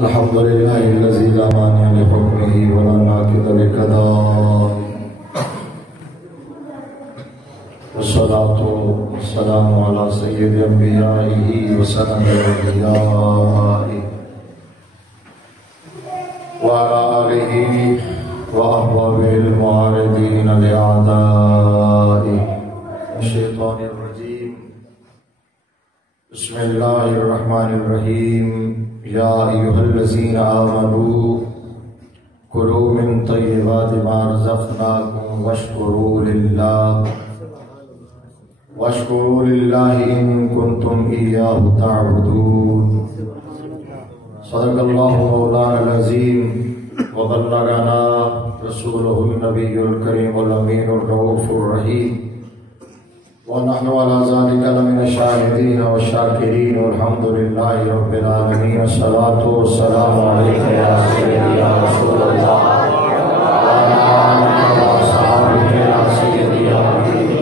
الحمد لله الذي لا مانع لحكمه ولا ناقض لقضائه، والصلاة والسلام على سيد أنبيائه وسند أوليائه وعلى آله وأحبابه المعارضين لأعدائه. الشيطان الرجيم. بسم الله الرحمن الرحيم. يا أيها الذين آمنوا كلوا من طيبات ما رزقناكم واشكروا لله إن كنتم إياه تعبدون. صدق الله مولانا العظيم وبلغنا رسوله النبي الكريم الأمين الرؤوف الرحيم، ونحن على ذلك لمن الشاهدين والشاكرين، والحمد لله رب العالمين. الصلاة والسلام عليك يا سيدي يا رسول الله وعلى آلك وصحبك يا سيدي يا حبيبي.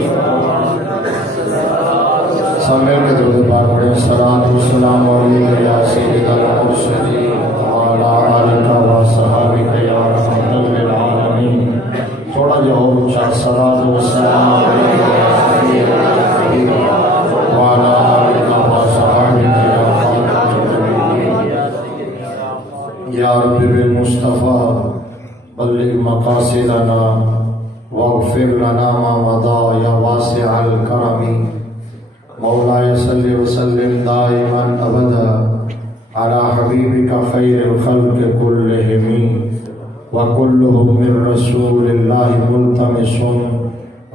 سب مل کے درود پاک پڑھیں. الصلاة والسلام عليك يا سيدي المرسلين وعلى آلك وصحبك يا رحمة للعالمين. تھوڑا جو اور اونچا. الصلاة والسلام عليك يا وعلى آلك وصحبك يا خاتم النبيين. يا رب بالمصطفى بلغ مقاصدنا واغفر لنا ما مضى يا واسع الكرم. مولاي صل وسلم دائما أبدا على حبيبك خير الخلق كلهم، وكلهم من رسول الله ملتمس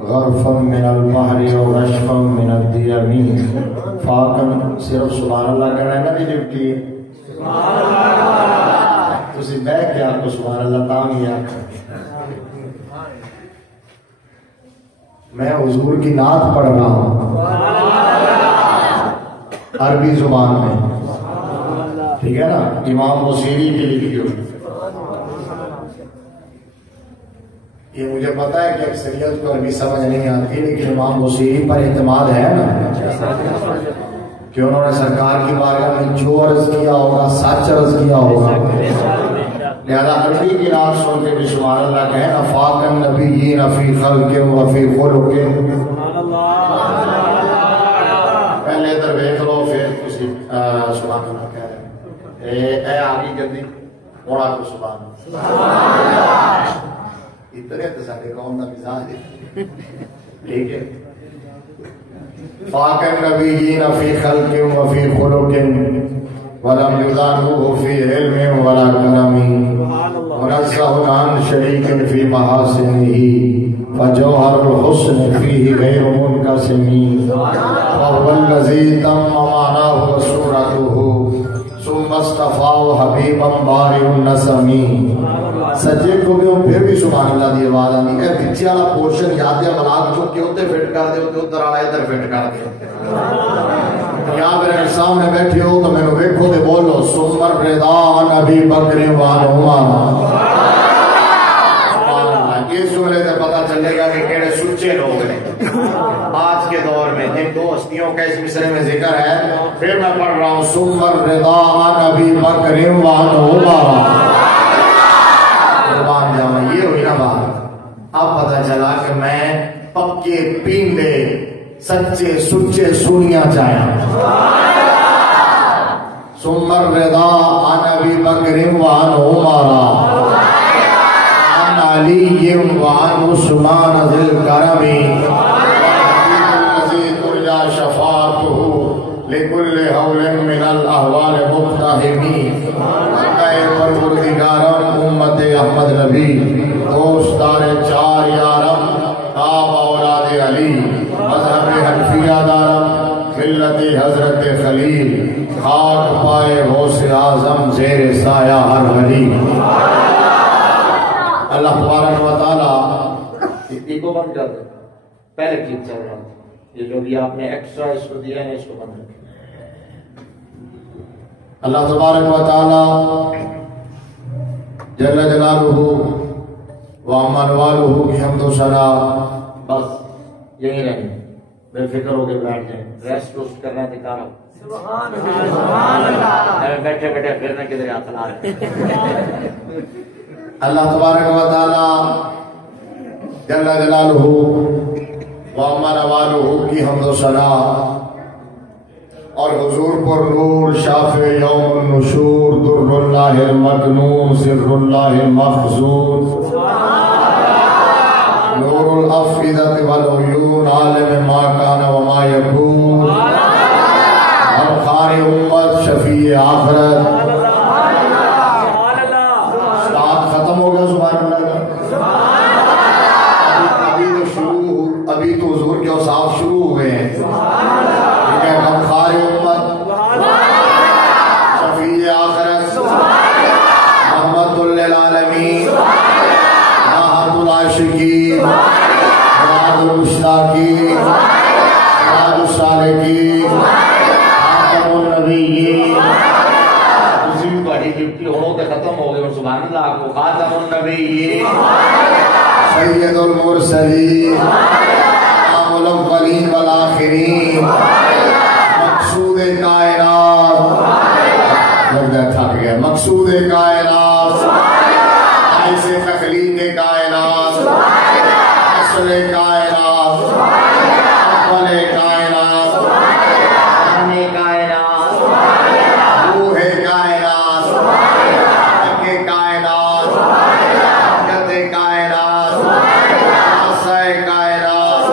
غرفا من البحر ورشفا من الديم. فاکن صرف سبحان اللہ کہنا ہے نا بھی ڈیوٹی. تسی بیٹھ کے آپ کو سبحان اللہ تام ہی آتا. میں حضور کی نعت پڑھ رہا ہوں عربی زبان میں، ٹھیک ہے نا. امام بصیری کی لکھی ہوئی. یہ مجھے پتا ہے کہ اکثریت کو عربی سمجھ نہیں آتی، لیکن امام بصیری پر اعتماد ہے نا کہ انہوں نے سرکار کی بارگاہ میں جو عرض کیا ہوگا سچ عرض کیا ہوگا. لہذا عربی کی نعت سن کے بھی سبحان اللہ کہیں. افاق النبیین فی خلق و فی خلق. پہلے ادھر دیکھ لو پھر تسی سبحان اللہ کہہ رہے. اے آگی گدی موڑا کو سبحان اللہ. اتنے تو سارے قوم کا مزاج ہے. ٹھیک ہے. فاق النبیین فی خلق و فی خلق ولم یضانوه فی علم ولا کرم، منزہ عن شریک فی محاسنہ فجوہر الحسن فیہ غیر منقسم، وهو الذی تم معناه وصورته ثم اصطفاه حبیبا بارئ النسم. سجے کو بھی پھر بھی سبحان اللہ دی آواز آنی ہے. پیچھے والا پورشن یاد یا ملاک چک کے اتنے فٹ کر دے، ادھر والا ادھر فٹ کر دے. یہاں میرے سامنے بیٹھے ہو تو میں نے ویکھو دے بولو سمر رضا نبی بکر وانہما. اس جملے سے پتہ چلے گا کہ کیڑے سچے لوگ ہیں آج کے دور میں جن دو ہستیوں کا اس مصرے میں ذکر ہے. پھر میں پڑھ رہا ہوں سمر رضا نبی بکر وانہما. یہ ہوئی نا بات. اب پتہ چلا کہ میں پکے پیندے سچے سچے سنیا چاہیا. سمر رضا عن ابی بکر وعن عمر عن علی وعن عثمان ذی الکرم الذی ترجى شفاعته لكل حول من الاحوال مقتحم. پروردگارم امت احمد نبی دوستار چار یارم آپ اولاد علی مذہب حنفیہ دارم ملت حضرت خلیل خاک پائے غوث اعظم زیر سایہ ہر ولی. اللہ تبارک و تعالی اتنی کو بند کر دے. پہلے چیز چل رہا یہ جو بھی آپ نے ایکسٹرا اس کو دیا ہے اس کو بند رکھیں. اللہ تبارک و تعالی جل جلالہ وعمن والہ کی حمد و ثنا. بس یہی رہیں. بے فکر ہو کے بیٹھ جائیں، ریسٹ وسٹ کرنا ہے تو کرو، بیٹھے بیٹھے پھرنے کدھر ہاتھ لا رہے۔ اللہ تبارک و تعالی جل جلالہ وعما نوالہ کی حمد و ثنا اور حضور پر نور شافع یوم النشور در اللہ المکنون سر اللہ المخزون نور الافئدۃ والعیون عالم ما کان وما یکون ابخار امت شفیع آخرت۔ ساتھ ختم ہو گیا سبحان اللہ۔ ابھی تو حضور کے اوصاف شروع ہوئے ہیں، ٹھیک ہے، ابخار امت شفیع آخرت رحمت للعالمین راحت العاشقین مراد المشتاقین سراج السالکین خاتم النبیین۔ اسی بھی بڑی ڈپٹی ہو کے ختم ہو گئے سبحان اللہ کو، خاتم النبیین سید المرسلین امام الاولین والآخرین مقصود کائنات، لگتا ہے تھک گیا، مقصود کائنات باعث تخلیق کائنات اصل کائنات اول کائنات رحم کائنات روح کائنات حق کائنات حقیقت کائنات آسائے کائنات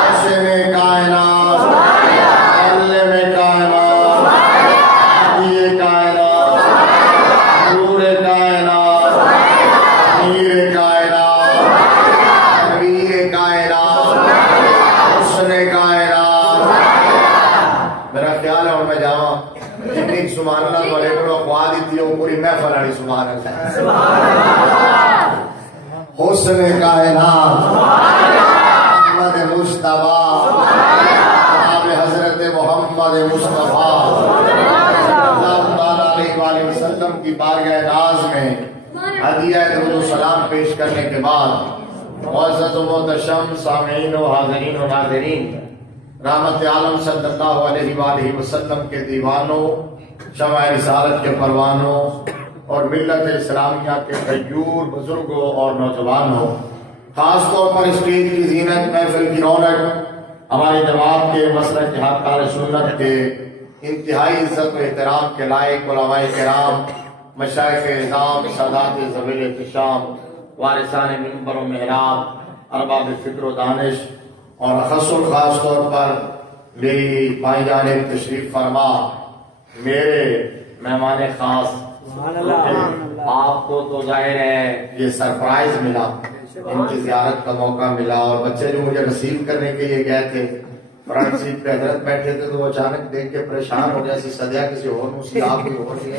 حسن کائنات علم کائنات حقیق کائنات نور کائنات امیر کائنات تنویر کائنات حسن کائنات۔ میرا خیال ہے اور میں جاواں جتنی سبحان اللہ تو علیہ کو خواہ دیتی ہے وہ پوری محفل آڑی سبحان اللہ۔ حسن کائنات محمد مصطفیٰ جناب حضرت محمد مصطفیٰ اللہ تعالیٰ علیہ وآلہ وسلم کی بارگاہ ناز میں ہدیہ درود و سلام پیش کرنے کے بعد معزز و محتشم سامعین و حاضرین و ناظرین، رحمت عالم صلی اللہ علیہ وآلہ وسلم کے دیوانوں، شمع رسالت کے پروانوں اور ملت اسلامیہ کے غیور بزرگوں اور نوجوانوں، خاص طور پر اسٹیج کی زینت، محفل کی رونق، ہماری جماعت کے مسلک حق اہل سنت کے انتہائی عزت و احترام کے لائق علماء کرام، مشائخ اعظام، سادات ذویل احتشام، وارثان منبر و محراب، ارباب فکر و دانش، اور خاص طور پر میری بائیں جانب تشریف فرما میرے مہمان خاص، آپ کو تو ظاہر ہے یہ سرپرائز ملا، ان کی زیارت کا موقع ملا، اور بچے جو مجھے ریسیو کرنے کے لیے گئے تھے فرنٹ سیٹ پہ حضرت بیٹھے تھے تو وہ اچانک دیکھ کے پریشان ہو گیا، سدیا کسی اور موسیقی آپ کی ہو رہی ہے،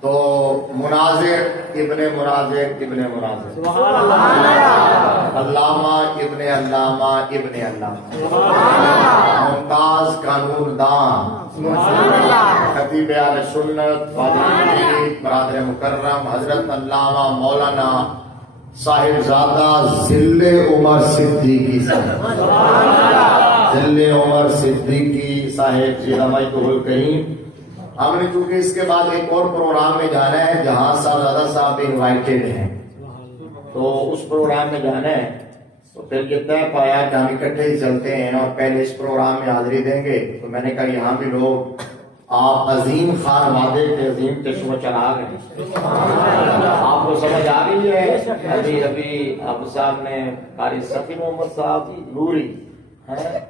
تو مناظر ابن مناظر علامہ ابن علامہ ابن علامہ ممتاز قانون دان خطیب اہل سنت برادر مکرم حضرت علامہ مولانا صاحب زادہ ذل عمر صدیقی صاحب، ذل عمر صدیقی صاحب جی ہمیں کہیں ہم نے چونکہ اس کے بعد ایک اور پروگرام میں جانا ہے جہاں صاحبزادہ صاحب بھی انوائٹڈ ہیں، تو اس پروگرام میں جانا ہے، تو پھر یہ طے پایا کہ ہم اکٹھے ہی چلتے ہیں اور پہلے اس پروگرام میں حاضری دیں گے، تو میں نے کہا یہاں بھی لوگ آپ عظیم خان وعدے کے عظیم چشمہ چراغ ہیں، آپ کو سمجھ آ گئی ہے؟ ابھی اب صاحب نے قاری صفی محمد صاحب نوری ہیں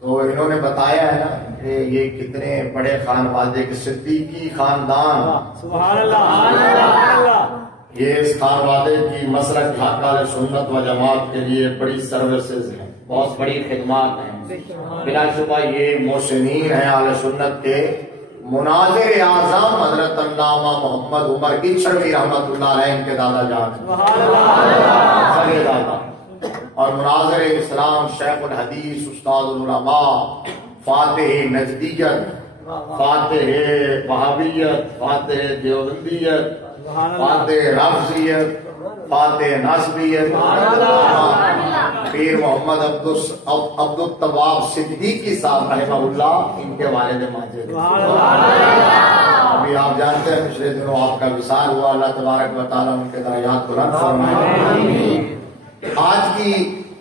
تو انہوں نے بتایا ہے نا کہ یہ کتنے بڑے خان وادے کے صدیقی خاندان، سبحان اللہ، یہ اس خان وادے کی مسلک حق اہل سنت و جماعت کے لیے بڑی سروسز ہیں، بہت بڑی خدمات ہیں، بلا شبہ یہ محسنین ہیں اہل سنت کے۔ مناظر اعظم حضرت علامہ محمد عمر اچھڑوی رحمت اللہ علیہ ان کے دادا جان، سگے دادا، اور مناظر اسلام شیخ الحدیث استاد العلماء فاتح نجدیت، فاتح وہابیت، فاتح دیوبندیت، فاتح رافضیت، فاتح ناصبیت پیر محمد عبد التواب صدیقی صاحب رحمہ اللہ، ان کے والد ماجد۔ ابھی آپ جانتے ہیں پچھلے دنوں آپ کا وصال ہوا، اللہ تبارک و تعالیٰ ان کے درجات بلند فرمائے۔ آج کی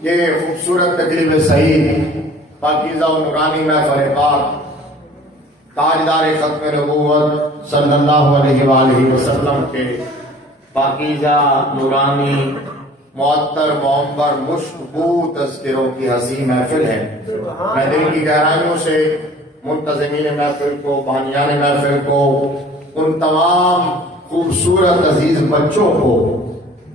یہ خوبصورت تقریب سعید پاکیزہ و نورانی محفل پاک تاجدار ختم نبوت صلی اللہ علیہ وآلہ وسلم کے پاکیزہ نورانی معطر معمبر مشبو تذکروں کی حسین محفل ہے۔ میں دل کی گہرائیوں سے منتظمین محفل کو، بانیان محفل کو، ان تمام خوبصورت عزیز بچوں کو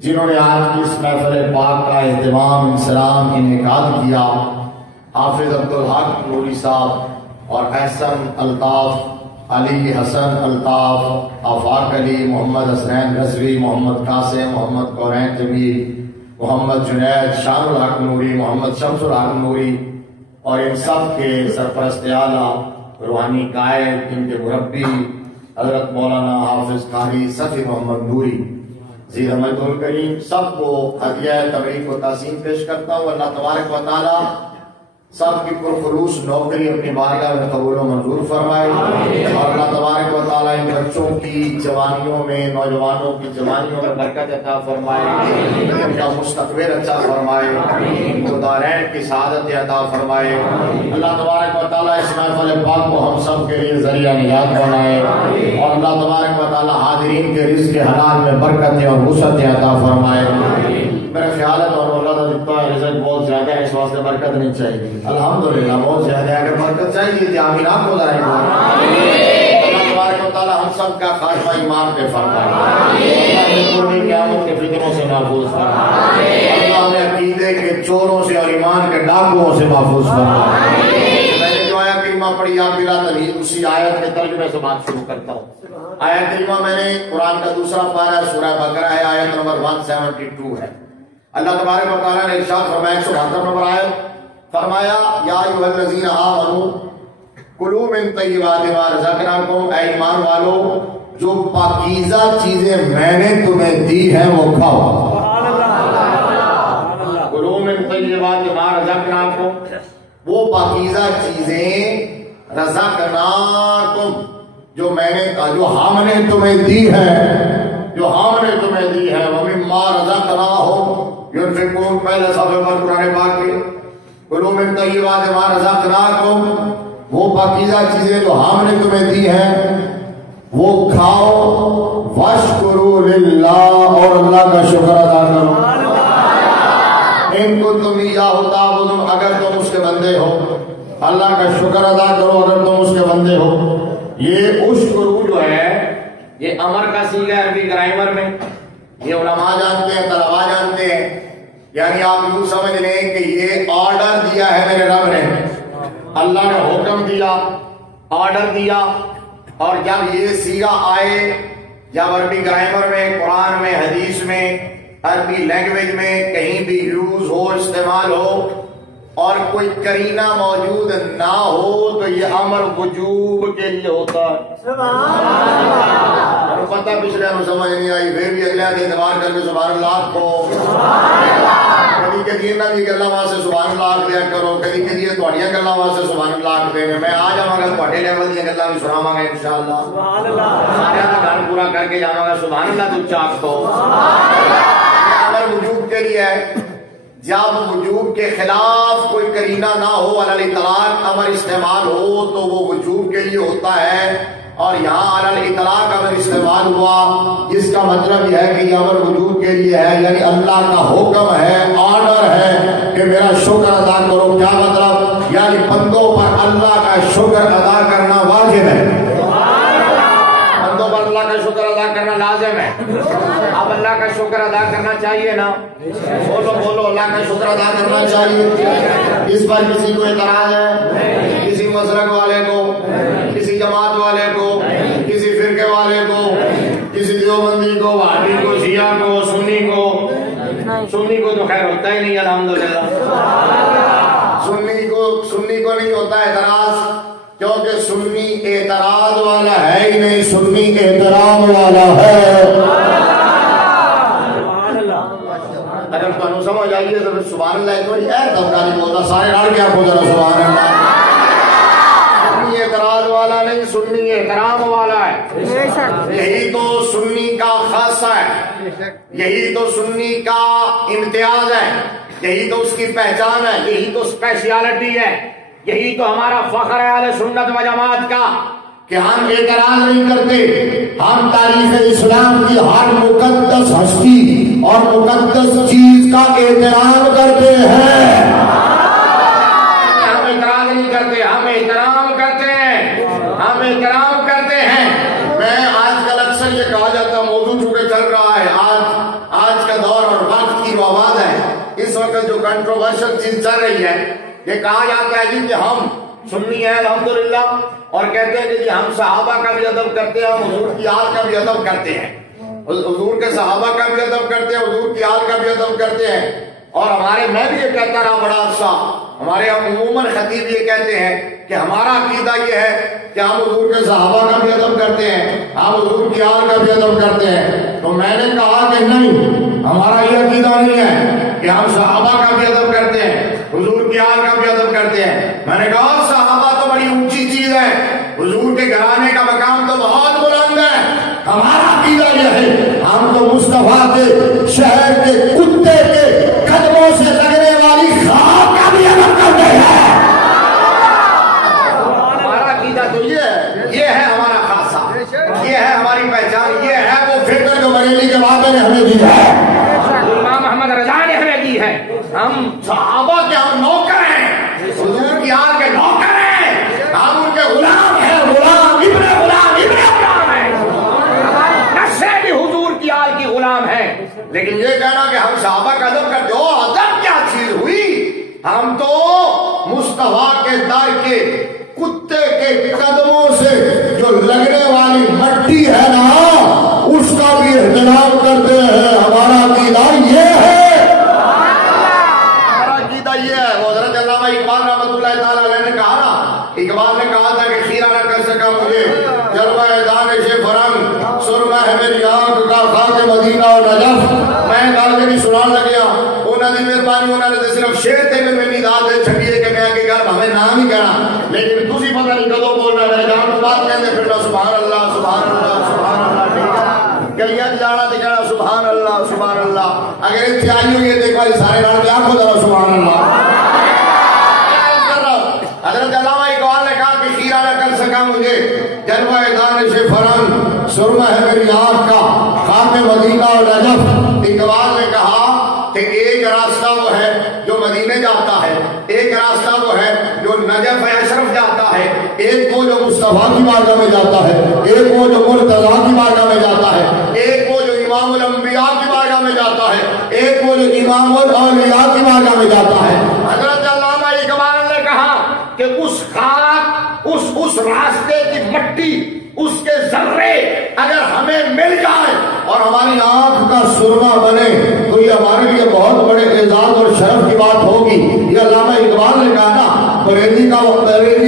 جنہوں نے آج کی اس محفل پاک کا اہتمام انسلام انعقاد کیا، حافظ عبدالحق نوری صاحب اور احسن الطاف علی حسن الطاف، آفاق علی، محمد حسنین رضوی، محمد قاسم، محمد قرین جمیل، محمد جنید، شان الحق نوری، محمد شمس الحق نوری، اور ان سب کے سرپرست اعلیٰ روحانی قائد، ان کے مربی حضرت مولانا حافظ قاری صفی محمد نوری زی رحمت الکریم، سب کو ہدیہ تبریک و تحسین پیش کرتا ہوں۔ اللہ تبارک و تعالیٰ سب کی پرخلوص نوکری اپنی بارگاہ میں قبول و منظور فرمائے، اور اللہ تبارک و تعالیٰ ان بچوں کی جوانیوں میں، نوجوانوں کی جوانیوں میں برکت عطا فرمائے، ان کا مستقبل اچھا فرمائے، ان کو دارین کی سعادت عطا فرمائے۔ اللہ تبارک و تعالیٰ اس محفل پاک کو ہم سب کے لیے ذریعہ نجات بنائے، اور اللہ تبارک و تعالیٰ حاضرین کے رزق حلال میں برکتیں اور وسعتیں عطا فرمائے۔ میرا خیال ہے تو اللہ کا جتنا رزق بہت زیادہ ہے، اس واسطے برکت نہیں چاہیے، الحمدللہ بہت زیادہ ہے، اگر برکت چاہیے تو آمین آپ کو ذرائع اللہ تبارک و تعالیٰ ہم سب کا خاتمہ ایمان پہ فرمائے، اللہ قیامت کے فتنوں سے محفوظ فرمائے، اللہ ہمیں عقیدے کے چوروں سے اور ایمان کے ڈاکوؤں سے محفوظ فرمائے۔ میں نے جو آیت کریمہ پڑھی آپ بلا تمہید اسی آیت کے ترجمے سے بات شروع کرتا ہوں۔ آیت کریمہ میں نے قرآن کا دوسرا پارہ سورہ بقرہ ہے، آیت نمبر 172 ہے۔ اللہ تبارک و تعالیٰ نے ارشاد فرمایا 172 نمبر آیت، فرمایا یا ایھا الذین آمنوا کلوا من طیبات ما رزقناکم، اے ایمان والو جو پاکیزہ چیزیں میں نے تمہیں دی ہیں وہ کھاؤ۔ کلوا من طیبات ما رزقناکم، وہ پاکیزہ چیزیں رزقناکم جو میں نے جو ہم نے تمہیں دی ہے، جو ہم نے تمہیں دی ہے، وَمِمَّا رَزَقْنَاهُمْ يُنْفِقُونَ، پہلے صفحے پر قرآن پاک کے کلوا من طیبات ما رزقناکم، وہ پاکیزہ چیزیں جو ہم نے تمہیں دی ہیں وہ کھاؤ، واشکروا للہ، اور اللہ کا شکر ادا کرو، ان کنتم ایاہ تعبدون، اگر تم اس کے بندے ہو، اللہ کا شکر ادا کرو اگر تم اس کے بندے ہو۔ یہ اشکرو جو ہے یہ امر کا صیغہ ہے عربی گرامر میں، یہ علماء جانتے ہیں، طلباء جانتے ہیں، یعنی آپ یوں سمجھ لیں کہ یہ آرڈر دیا ہے میرے رب نے، اللہ نے حکم دیا، آرڈر دیا، اور جب یہ صیغہ آئے، جب عربی گرامر میں، قرآن میں، حدیث میں، عربی لینگویج میں کہیں بھی یوز ہو، استعمال ہو، اور کوئی قرینہ موجود نہ ہو تو یہ امر وجوب کے لیے ہوتا ہے۔ اور پتہ پچھلے ہم سمجھ نہیں آئی، پھر بھی اگلے دن اعتبار کر کے سبحان اللہ کو کدی کدی نہ بھی گلا واسطے سبحان اللہ دیا کرو، کدی کدی تھوڑیاں گلا واسطے سبحان اللہ دے، میں آ جاواں گا تھوڑے لیول دی گلاں بھی سناواں گا انشاءاللہ، سبحان اللہ، سارے دا گھر پورا کر کے جاواں گا سبحان اللہ تو چاک تو امر وجوب کے لیے ہے۔ جب وجوب کے خلاف کوئی قرینہ نہ ہو، علی الاطلاق امر استعمال ہو تو وہ وجوب کے لیے ہوتا ہے، اور یہاں علی الاطلاق امر استعمال ہوا، جس کا مطلب یہ ہے کہ یہ امر وجوب کے لیے ہے، یعنی اللہ کا حکم ہے، آرڈر ہے کہ میرا شکر ادا کرو۔ کیا مطلب؟ یعنی بندوں پر اللہ کا شکر ادا کرنا واجب ہے، بندوں پر اللہ کا شکر ادا کرنا لازم ہے۔ اب اللہ کا شکر ادا کرنا چاہیے نا، بولو بولو، اللہ کا شکر ادا کرنا چاہیے۔ اس پر کسی کو اعتراض ہے؟ کسی مسلک والے کو، کسی جماعت والے کو، کسی فرقے والے کو، کسی دیوبندی کو، وہابی کو، شیعہ کو، سنی کو؟ سنی کو تو خیر ہوتا ہی نہیں الحمدللہ، سنی کو نہیں ہوتا اعتراض، کیونکہ سنی اعتراض والا ہے ہی نہیں، سنی احترام والا ہے۔ آئیے تو پھر سبحان اللہ کوئی طبقہ نہیں بولتا، سارے رل کے آپ کو ذرا سبحان اللہ۔ سنی اعتراض والا نہیں، سنی احترام والا ہے، یہی تو سنی کا خاصہ ہے، یہی تو سنی کا امتیاز ہے، یہی تو اس کی پہچان ہے، یہی تو اسپیشلٹی ہے، یہی تو ہمارا فخر ہے اہل سنت و جماعت کا کہ ہم اعتراض نہیں کرتے، ہم تاریخ اسلام کی ہر مقدس ہستی اور مقدس چیز کا احترام کرتے ہیں۔ ہم اعتراض نہیں کرتے، ہم احترام کرتے ہیں، ہم احترام کرتے ہیں۔ میں آج کل اکثر یہ کہا جاتا ہے، موضوع چونکہ چل رہا ہے، آج کا دور اور وقت کی آواز ہے، اس وقت جو کنٹروورشل چیز چل رہی ہے، یہ کہا جاتا ہے جی کہ ہم سنی ہیں الحمدللہ اور کہتے ہیں کہ جی ہم صحابہ کا بھی ادب کرتے ہیں، ہم حضور کی آل کا بھی ادب کرتے ہیں، حضور کے صحابہ کا بھی ادب کرتے ہیں، حضور کی آل کا بھی ادب کرتے ہیں۔ اور ہمارے میں بھی یہ کہتا رہا بڑا عرصہ، ہمارے ہم عموماً خطیب یہ کہتے ہیں کہ ہمارا عقیدہ یہ ہے کہ ہم حضور کے صحابہ کا بھی ادب کرتے ہیں، ہم حضور کی آل کا بھی ادب کرتے ہیں۔ تو میں نے کہا کہ نہیں، ہمارا یہ عقیدہ نہیں ہے کہ ہم صحابہ کا بھی ادب کرتے ہیں، حضور کی آل کا بھی ادب کرتے ہیں۔ میں نے کہا صحابہ تو بڑی اونچی چیز ہے، حضور کے گھرانے کا مقام تو بہت بلند ہے، ہمارا عقیدہ یہ ہے ہم تو مصطفیٰ کے شہر کے کتے کے قدموں سے لگنے والی خاک کا بھی ادب کرتے ہیں۔ ہمارا عقیدہ تو یہ ہے ہمارا خاصہ، یہ ہے ہماری پہچان، یہ ہے وہ فکر جو بریلی کے بابے نے ہمیں دی ہے، امام محمد رضا نے ہمیں دی ہے۔ ہم صحابہ کے ہم نوکر ہیں، حضور کی آل کے نوکر ہیں، ہم ان کے غلام ہیں، غلام ابن غلام ابن غلام ہیں، نشے بھی حضور کی آل کی غلام ہیں۔ لیکن یہ کہنا کہ ہم صحابہ کا ادب کرتے ہو، ادب کیا چیز ہوئی؟ ہم تو مصطفیٰ کے در کے کتے کے قدموں سے جو لگنے والی مٹی ہے نا، اس کا بھی احترام کرتے ہیں۔ ہمارا عقیدہ یہ ہے، ہمارا عقیدہ یہ ہے۔ وہ حضرت علامہ اقبال رحمۃ اللہ تعالیٰ علیہ نے کہا نا، اقبال نے کہا تھا کہ خیرہ نہ کر سکا مجھے جلوہ دانش فرنگ، سرمہ ہے میری آنکھ کا خاک مدینہ اور نجف۔ میں گل کے نہیں سنان لگیا، انہوں نے مہربانی، انہوں نے صرف شیر تے میں میری داد دے چھڑیے کہ میں آگے گھر ہمیں نام ہی کہنا، لیکن تسی پتہ نہیں کدو بولنا ہے، جان تو بات کہتے پھرنا سبحان اللہ سبحان اللہ سبحان اللہ، ٹھیک ہے؟ گلیاں جانا تے کہنا سبحان اللہ سبحان اللہ۔ اگر اتنے آئی ہوئی ہے دیکھ والی سارے نال کے آنکھوں ذرا سبحان اللہ۔ حضرت علامہ اقبال نے کہا کہ خیرہ نہ کر سکا مجھے جلوہ دانش فرنگ، سرمہ ہے میری آنکھ کا خاک مدینہ اور نجف۔ اقبال نے کہا کہ ایک راستہ وہ ہے جو مدینے جاتا ہے، ایک راستہ وہ ہے جو نجف اشرف جاتا ہے، ایک وہ جو مصطفیٰ کی بارگاہ میں جاتا ہے، ایک وہ جو مرتضیٰ کی بارگاہ میں جاتا ہے، ایک وہ جو امام الانبیاء کی بارگاہ میں جاتا ہے، ایک وہ جو امام الاولیاء کی بارگاہ میں جاتا ہے۔ حضرت علامہ اقبال نے کہا کہ اس خاک، اس راستے کی مٹی، اس کے ذرے اگر ہمیں مل جائے اور ہماری آنکھ کا سرما بنے تو یہ ہمارے لیے بہت بڑے اعزاز اور شرف کی بات ہوگی۔ یہ علامہ اقبال نے کہا نا، بریلی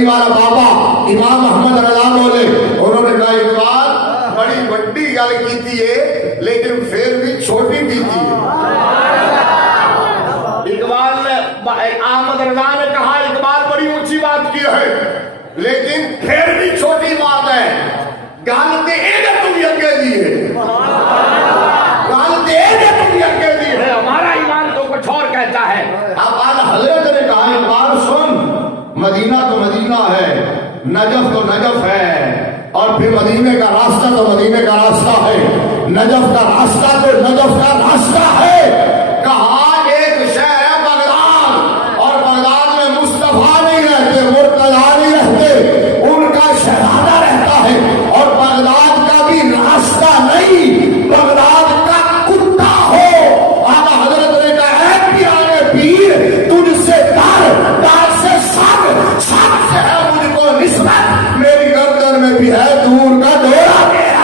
والا بابا امام محمد رضا بولے، انہوں نے کہا اقبال بڑی بڑی گل کیتی ہے لیکن پھر بھی چھوٹی کیتی ہے۔ اقبال نے، احمد رضا نے کہا اقبال بڑی اونچی بات کی ہے لیکن پھر بھی چھوٹی بات ہے۔ گل تے تم اگے دی ہے، گل تے تم اگے دی ہے، ہمارا ایمان تو کچھ اور کہتا ہے۔ اب آج حضرت نے کہا اقبال سن، مدینہ تو مدینہ ہے، نجف تو نجف ہے، اور پھر مدینے کا راستہ تو مدینے کا راستہ ہے، نجف کا راستہ تو نجف کا راستہ ہے۔ کہا ایک شہر ہے بغداد، اور بغداد میں مصطفیٰ نہیں رہتے، مرتضیٰ نہیں رہتے، ان کا شہزادہ رہتا ہے، اور بغداد کا بھی راستہ نہیں، بغداد کا کتا ہو۔ آقا حضرت نے کہا اے پیارے پیر، تجھ سے در سے سب سے ہے مجھ کو نسبت، میری گردن میں بھی ہے دور کا دورہ تیرا۔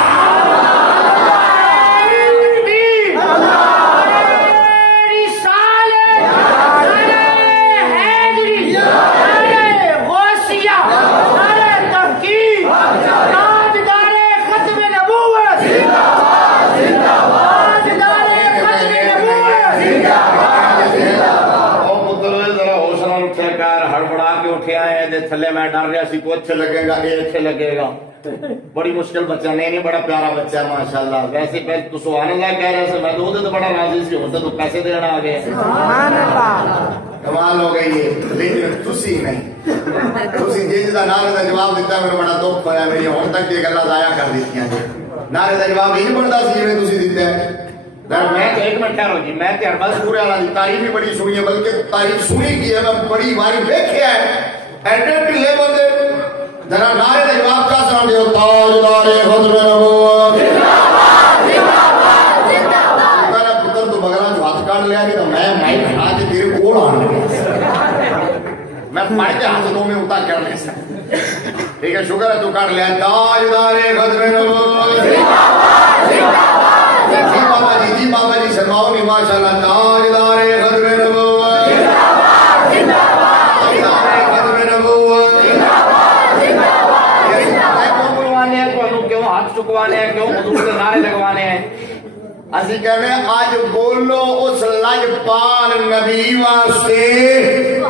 سی کو اچھے لگے گا یہ اچھے لگے گا بڑی مشکل بچہ نہیں بڑا پیارا بچہ ہے ماشاءاللہ ویسے پہلے تو سبحان اللہ کہہ رہے سے میں تو بڑا راضی سی ہوتا تو پیسے دینا آ گئے سبحان اللہ کمال ہو گئی ہے لیکن تسی نہیں تسی جس کا نعرے کا جواب دیتا میرے بڑا دکھ ہویا میری ہن تک یہ گلاں ضائع کر دیتی ہیں نعرے کا جواب یہ بنتا سی جویں تسی دیتا ہے میں ایک منٹ ٹھہرو جی میں تے ارباز پورے والا دی تعریف بھی بڑی سنی ہے بلکہ تعریف سنی کی ہے میں بڑی باری دیکھیا ہے ایڈے ٹھلے بندے ذرا نعرے کا جواب کیا سنا دیو تاجدار ختم نبوت زندہ باد زندہ باد میرا پتر تو بغلا جو ہاتھ کاٹ لیا تو میں مائک ہٹا کے تیرے کول آنے لگا میں پڑھ کے ہاتھوں میں اٹھا کر نہیں سکتا ٹھیک ہے شکر ہے تو کاٹ لیا تاجدار ختم نبوت زندہ باد زندہ باد جی بابا جی سناؤ نہیں ماشاءاللہ تاجدار ختم نبوت زندہ باد زندہ باد تاجدار ختم نبوت زندہ باد زندہ باد کیوں بلوانے ہیں تو کیوں ہاتھ چکوانے ہیں کیوں حضور کے نعرے لگوانے ہیں اسی کہنے آج بولو اس لجپال نبی واسطے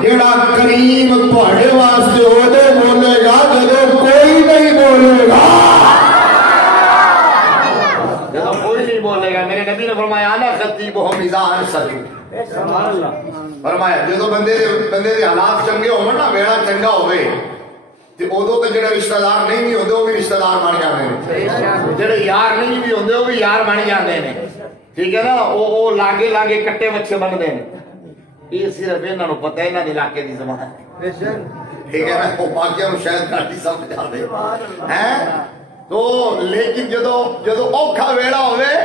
جڑا کریم تواڈے واسطے اودے بولے گا جدوں کوئی نہیں بولے گا بولے گا میرے نبی نے فرمایا انا خطیب و میزان صدیق سبحان اللہ فرمایا جدوں بندے دے حالات چنگے ہون نا ویڑا چنگا ہوے تے اودوں تے جڑے رشتہ دار نہیں بھی ہوندے او بھی رشتہ دار بن جاندے نے جڑے یار نہیں بھی ہوندے او بھی یار بن جاندے نے ٹھیک ہے نا او لاگے لاگے کٹے بچے بنتے ہیں یہ صرف انہاں نوں پتہ ہے انہاں دے علاقے دی زبان ہے ٹھیک ہے نا او باقیاں نوں شاید گھٹ ہی سمجھ آوے ہیں تو لیکن جدو اوکھا ویڑا ہوئے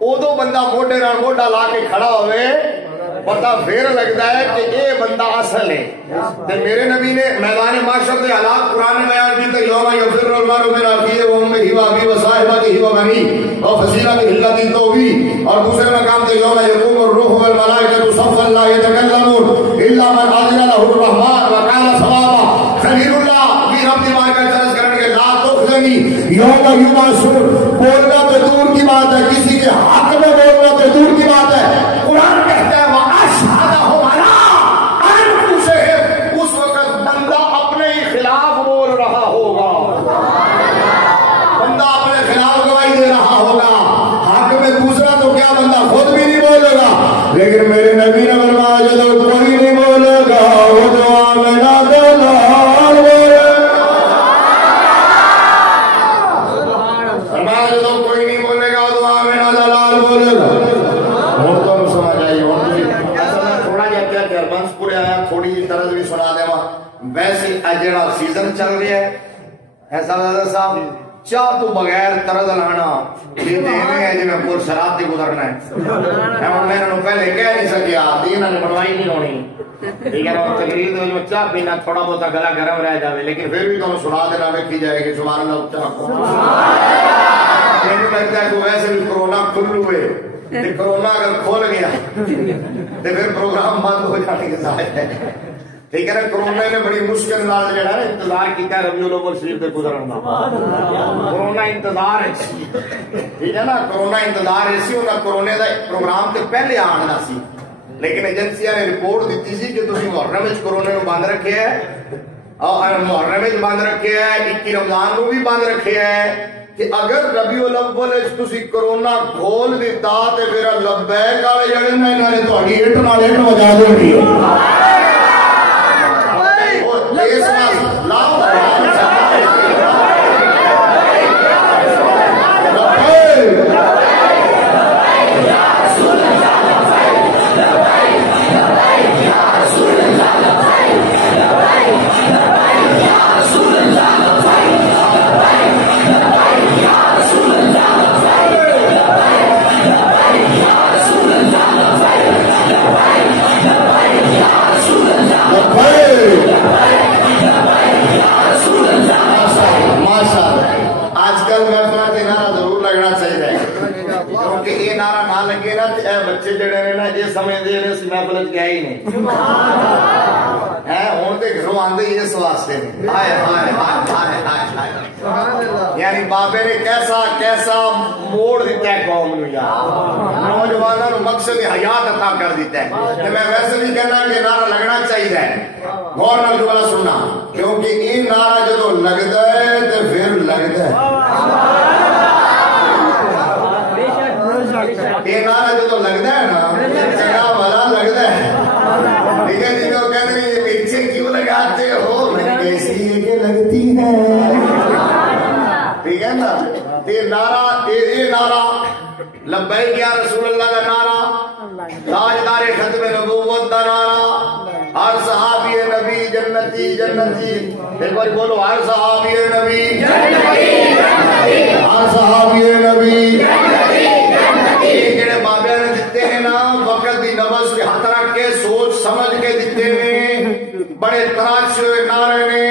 ادو بندہ موڈے نال موڈا لا کے کھڑا ہوئے پتہ پھر لگتا ہے کہ اے بندہ اصل ہے تے میرے نبی نے میدان محشر دے حالات قرآن میں بیان کیتے یوم یفر المرء من اخیہ و امہ و ابیہ و صاحبتہ و بنیہ و فصیلتہ التی تؤویہ اور دوسرے مقام تے یوم یقوم الروح والملائکۃ صفا لا یتکلمون الا من اذن له الرحمن وقال صوابا خلیل اللہ بھی رب دی بارگاہ میں عرض کرن گے لا تخزنی یوم یبعثون بولنا تو دور کی بات ہے کسی کے حق میں بولنا تو دور کی بات ہے قرآن کہتا ہے وَأَشْهَدَهُمْ عَلَىٰ أَنفُسِهِمْ اس وقت بندہ اپنے ہی خلاف بول رہا ہوگا بندہ اپنے خلاف گواہی دے رہا ہوگا حق میں دوسرا تو کیا بندہ خود بھی نہیں بولے گا لیکن میرے نبی نے فرمایا جب کوئی نہیں بولے گا وہ دعا میں نہ دلال بولے ویسے اجڑا سیزن چل رہا ہے ایسا صاحب چاہ تو بغیر طرز لانا یہ دیوے ہے جی میں پور شراب دی گزرنا ہے میں نے پہلے کہہ نہیں سکیا دین نے بنوائی نہیں ہونی ٹھیک ہے نا تقریر دے میں چاہ پینا تھوڑا بہت گلا گرم رہ جاوے لیکن پھر بھی تو سنا دینا ویکھی جائے گی سبحان اللہ چاہ مجھے لگتا ہے کہ ویسے بھی کرونا کھل ہوئے تے کرونا اگر کھول گیا تے پھر پروگرام بند ہو جانے کے ساتھ ہے ٹھیک ہے نا کرونا نے بڑی مشکل نال جڑا ہے انتظار کیتا ربیع الاول شریف دے گزرن دا کرونا انتظار ہے ٹھیک ہے نا کرونا انتظار ہے سی انہاں کرونے دا پروگرام تے پہلے آن دا سی لیکن ایجنسیاں نے رپورٹ دیتی سی کہ تسی محرم وچ کرونے نو بند رکھیا ہے اور محرم وچ بند رکھیا ہے 21 رمضان نو بھی بند رکھیا ہے کہ اگر ربیع الاول وچ تسی کرونا کھول دیتا تے پھر لبیک والے جڑے نے انہاں نے تہاڈی اٹ نال اٹ وجا دینی بچے جڑے نے نا یہ سمجھتے ہیں اس محفل کیا ہی نہیں ہے ہوں تو گھروں آتے ہی اس واسطے ہائے ہائے ہائے ہائے ہائے یعنی بابے نے کیسا کیسا موڑ دیتا ہے قوم نو یار، نوجوانوں نو مقصد حیات عطا کر دیتا ہے. میں ویسے نہیں کہنا کہ نعرہ لگنا چاہیے، غور نال جملہ سننا، کیونکہ یہ نعرہ جدو لگتا ہے تو پھر لگتا ہے. یہ نعرہ جدو لگتا ہے نا چنگا بھلا لگتا ہے. ٹھیک ہے جی، وہ کہتے ہیں پیچھے کیوں لگاتے ہو، اس لیے کہ لگتی ہے. ٹھیک ہے نا، یہ نعرہ لبیک یا رسول اللہ کا نعرہ، تاجدار ختم نبوت کا نعرہ، ہر صحابی نبی جنتی جنتی. ایک بار بولو، ہر صحابی نبی جنتی، ہر صحابی نبی جنتی. یہ جڑے بابے نے دیتے ہیں نا وقت دی نبض کے ہاتھ رکھ کے سوچ سمجھ کے دیتے ہیں، بڑے تراش ہوئے نعرے نے،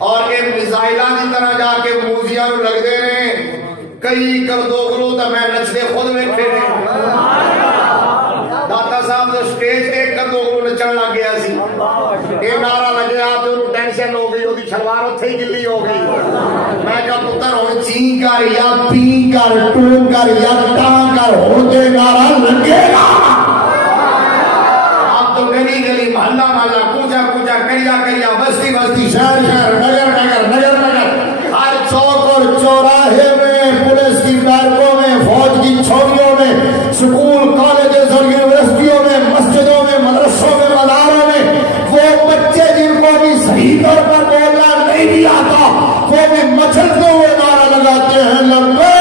اور یہ میزائلاں دی طرح جا کے موزیاں نو لگ دے نے. کئی کردو گلو تو میں نچدے خود میں کھیلے. داتا صاحب تو سٹیج تے کردو گلو نچن لگ گیا سی، یہ نعرہ لگیا تو انہوں ٹینشن ہو گئی، وہ شلوار اتھے ہی گلی ہو گئی. میں کہا پتر ہوں چین کر یا پی کر ٹون کر یا ٹان کر، ہوں تے نعرہ لگے گا. اب تو گلی گلی محلہ محلہ کوچا کوچا کریا کریا بستی بستی شہر شہر نگر نگر نگر نگر ہر چوک اور چوراہے میں، پولیس کی بیرکوں میں، فوج کی چھوڑیوں میں، سکول کالجز اور یونیورسٹیوں میں، مسجدوں میں، مدرسوں میں، مزاروں میں، وہ بچے جن کو بھی صحیح طور پر بولنا نہیں بھی آتا وہ بھی مچلتے ہوئے نعرہ لگاتے ہیں لبیک.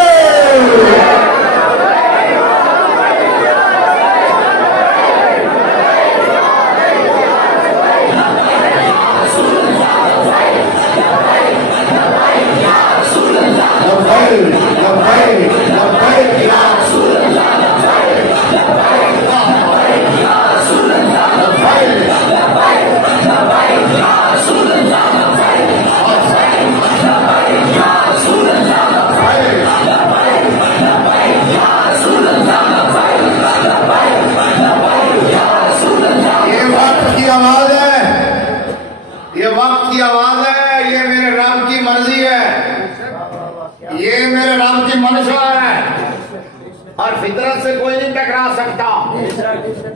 فطرت سے کوئی نہیں ٹکرا سکتا،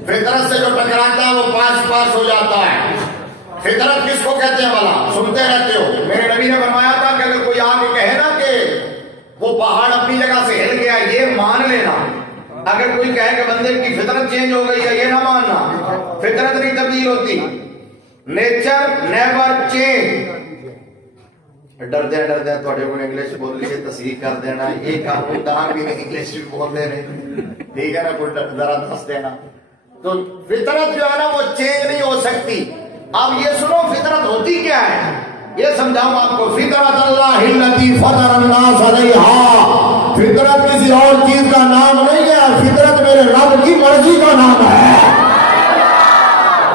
فطرت سے جو ٹکراتا ہے وہ پاس پاس ہو جاتا ہے. فطرت کس کو کہتے ہیں بھلا؟ سنتے رہتے ہو. میرے نبی نے فرمایا تھا کہ اگر کوئی آ کے کہے نا کہ وہ پہاڑ اپنی جگہ سے ہل گیا، یہ مان لینا. اگر کوئی کہے کہ بندے کی فطرت چینج ہو گئی ہے، یہ نہ ماننا. فطرت نہیں تبدیل ہوتی، نیچر نیور چینج. ڈردے ڈردے تھوڑے کو انگلش بول لیے تصحیح کر دینا، یہ کام کہاں بھی نہیں انگلش بھی بول دے رہے. ٹھیک ہے نا، کوئی ذرا دس دینا. تو فطرت جو ہے نا وہ چینج نہیں ہو سکتی. اب یہ سنو فطرت ہوتی کیا ہے، یہ سمجھاؤں آپ کو. فطرت اللہ التی فطر الناس علیہا، فطرت کسی اور چیز کا نام نہیں ہے، فطرت میرے رب کی مرضی کا نام ہے،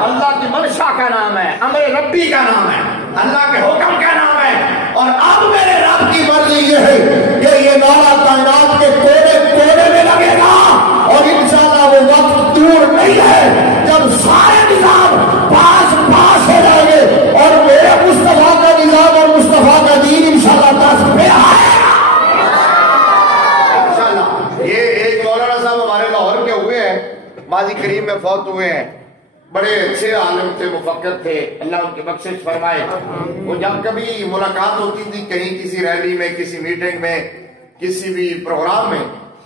اللہ کی منشا کا نام ہے، امر ربی کا نام ہے، اللہ کے حکم کا نام ہے. اور اب میرے رب کی مرضی یہ ہے کہ یہ نعرہ کائنات کے کونے کونے میں لگے گا، اور انشاءاللہ وہ وقت دور نہیں ہے جب سارے نظام پاس پاس ہو جائیں گے اور میرے مصطفیٰ کا نظام اور مصطفیٰ کا دین انشاءاللہ دست پہ آئے گا انشاءاللہ. یہ ایک مولانا صاحب ہمارے لاہور کے ہوئے ہیں، ماضی کریم میں فوت ہوئے ہیں. بڑے اچھے عالم تھے، مفکر تھے، اللہ ان کی بخشش فرمائے. وہ جب کبھی ملاقات ہوتی تھی کہیں کسی ریلی میں، کسی میٹنگ میں، کسی بھی پروگرام میں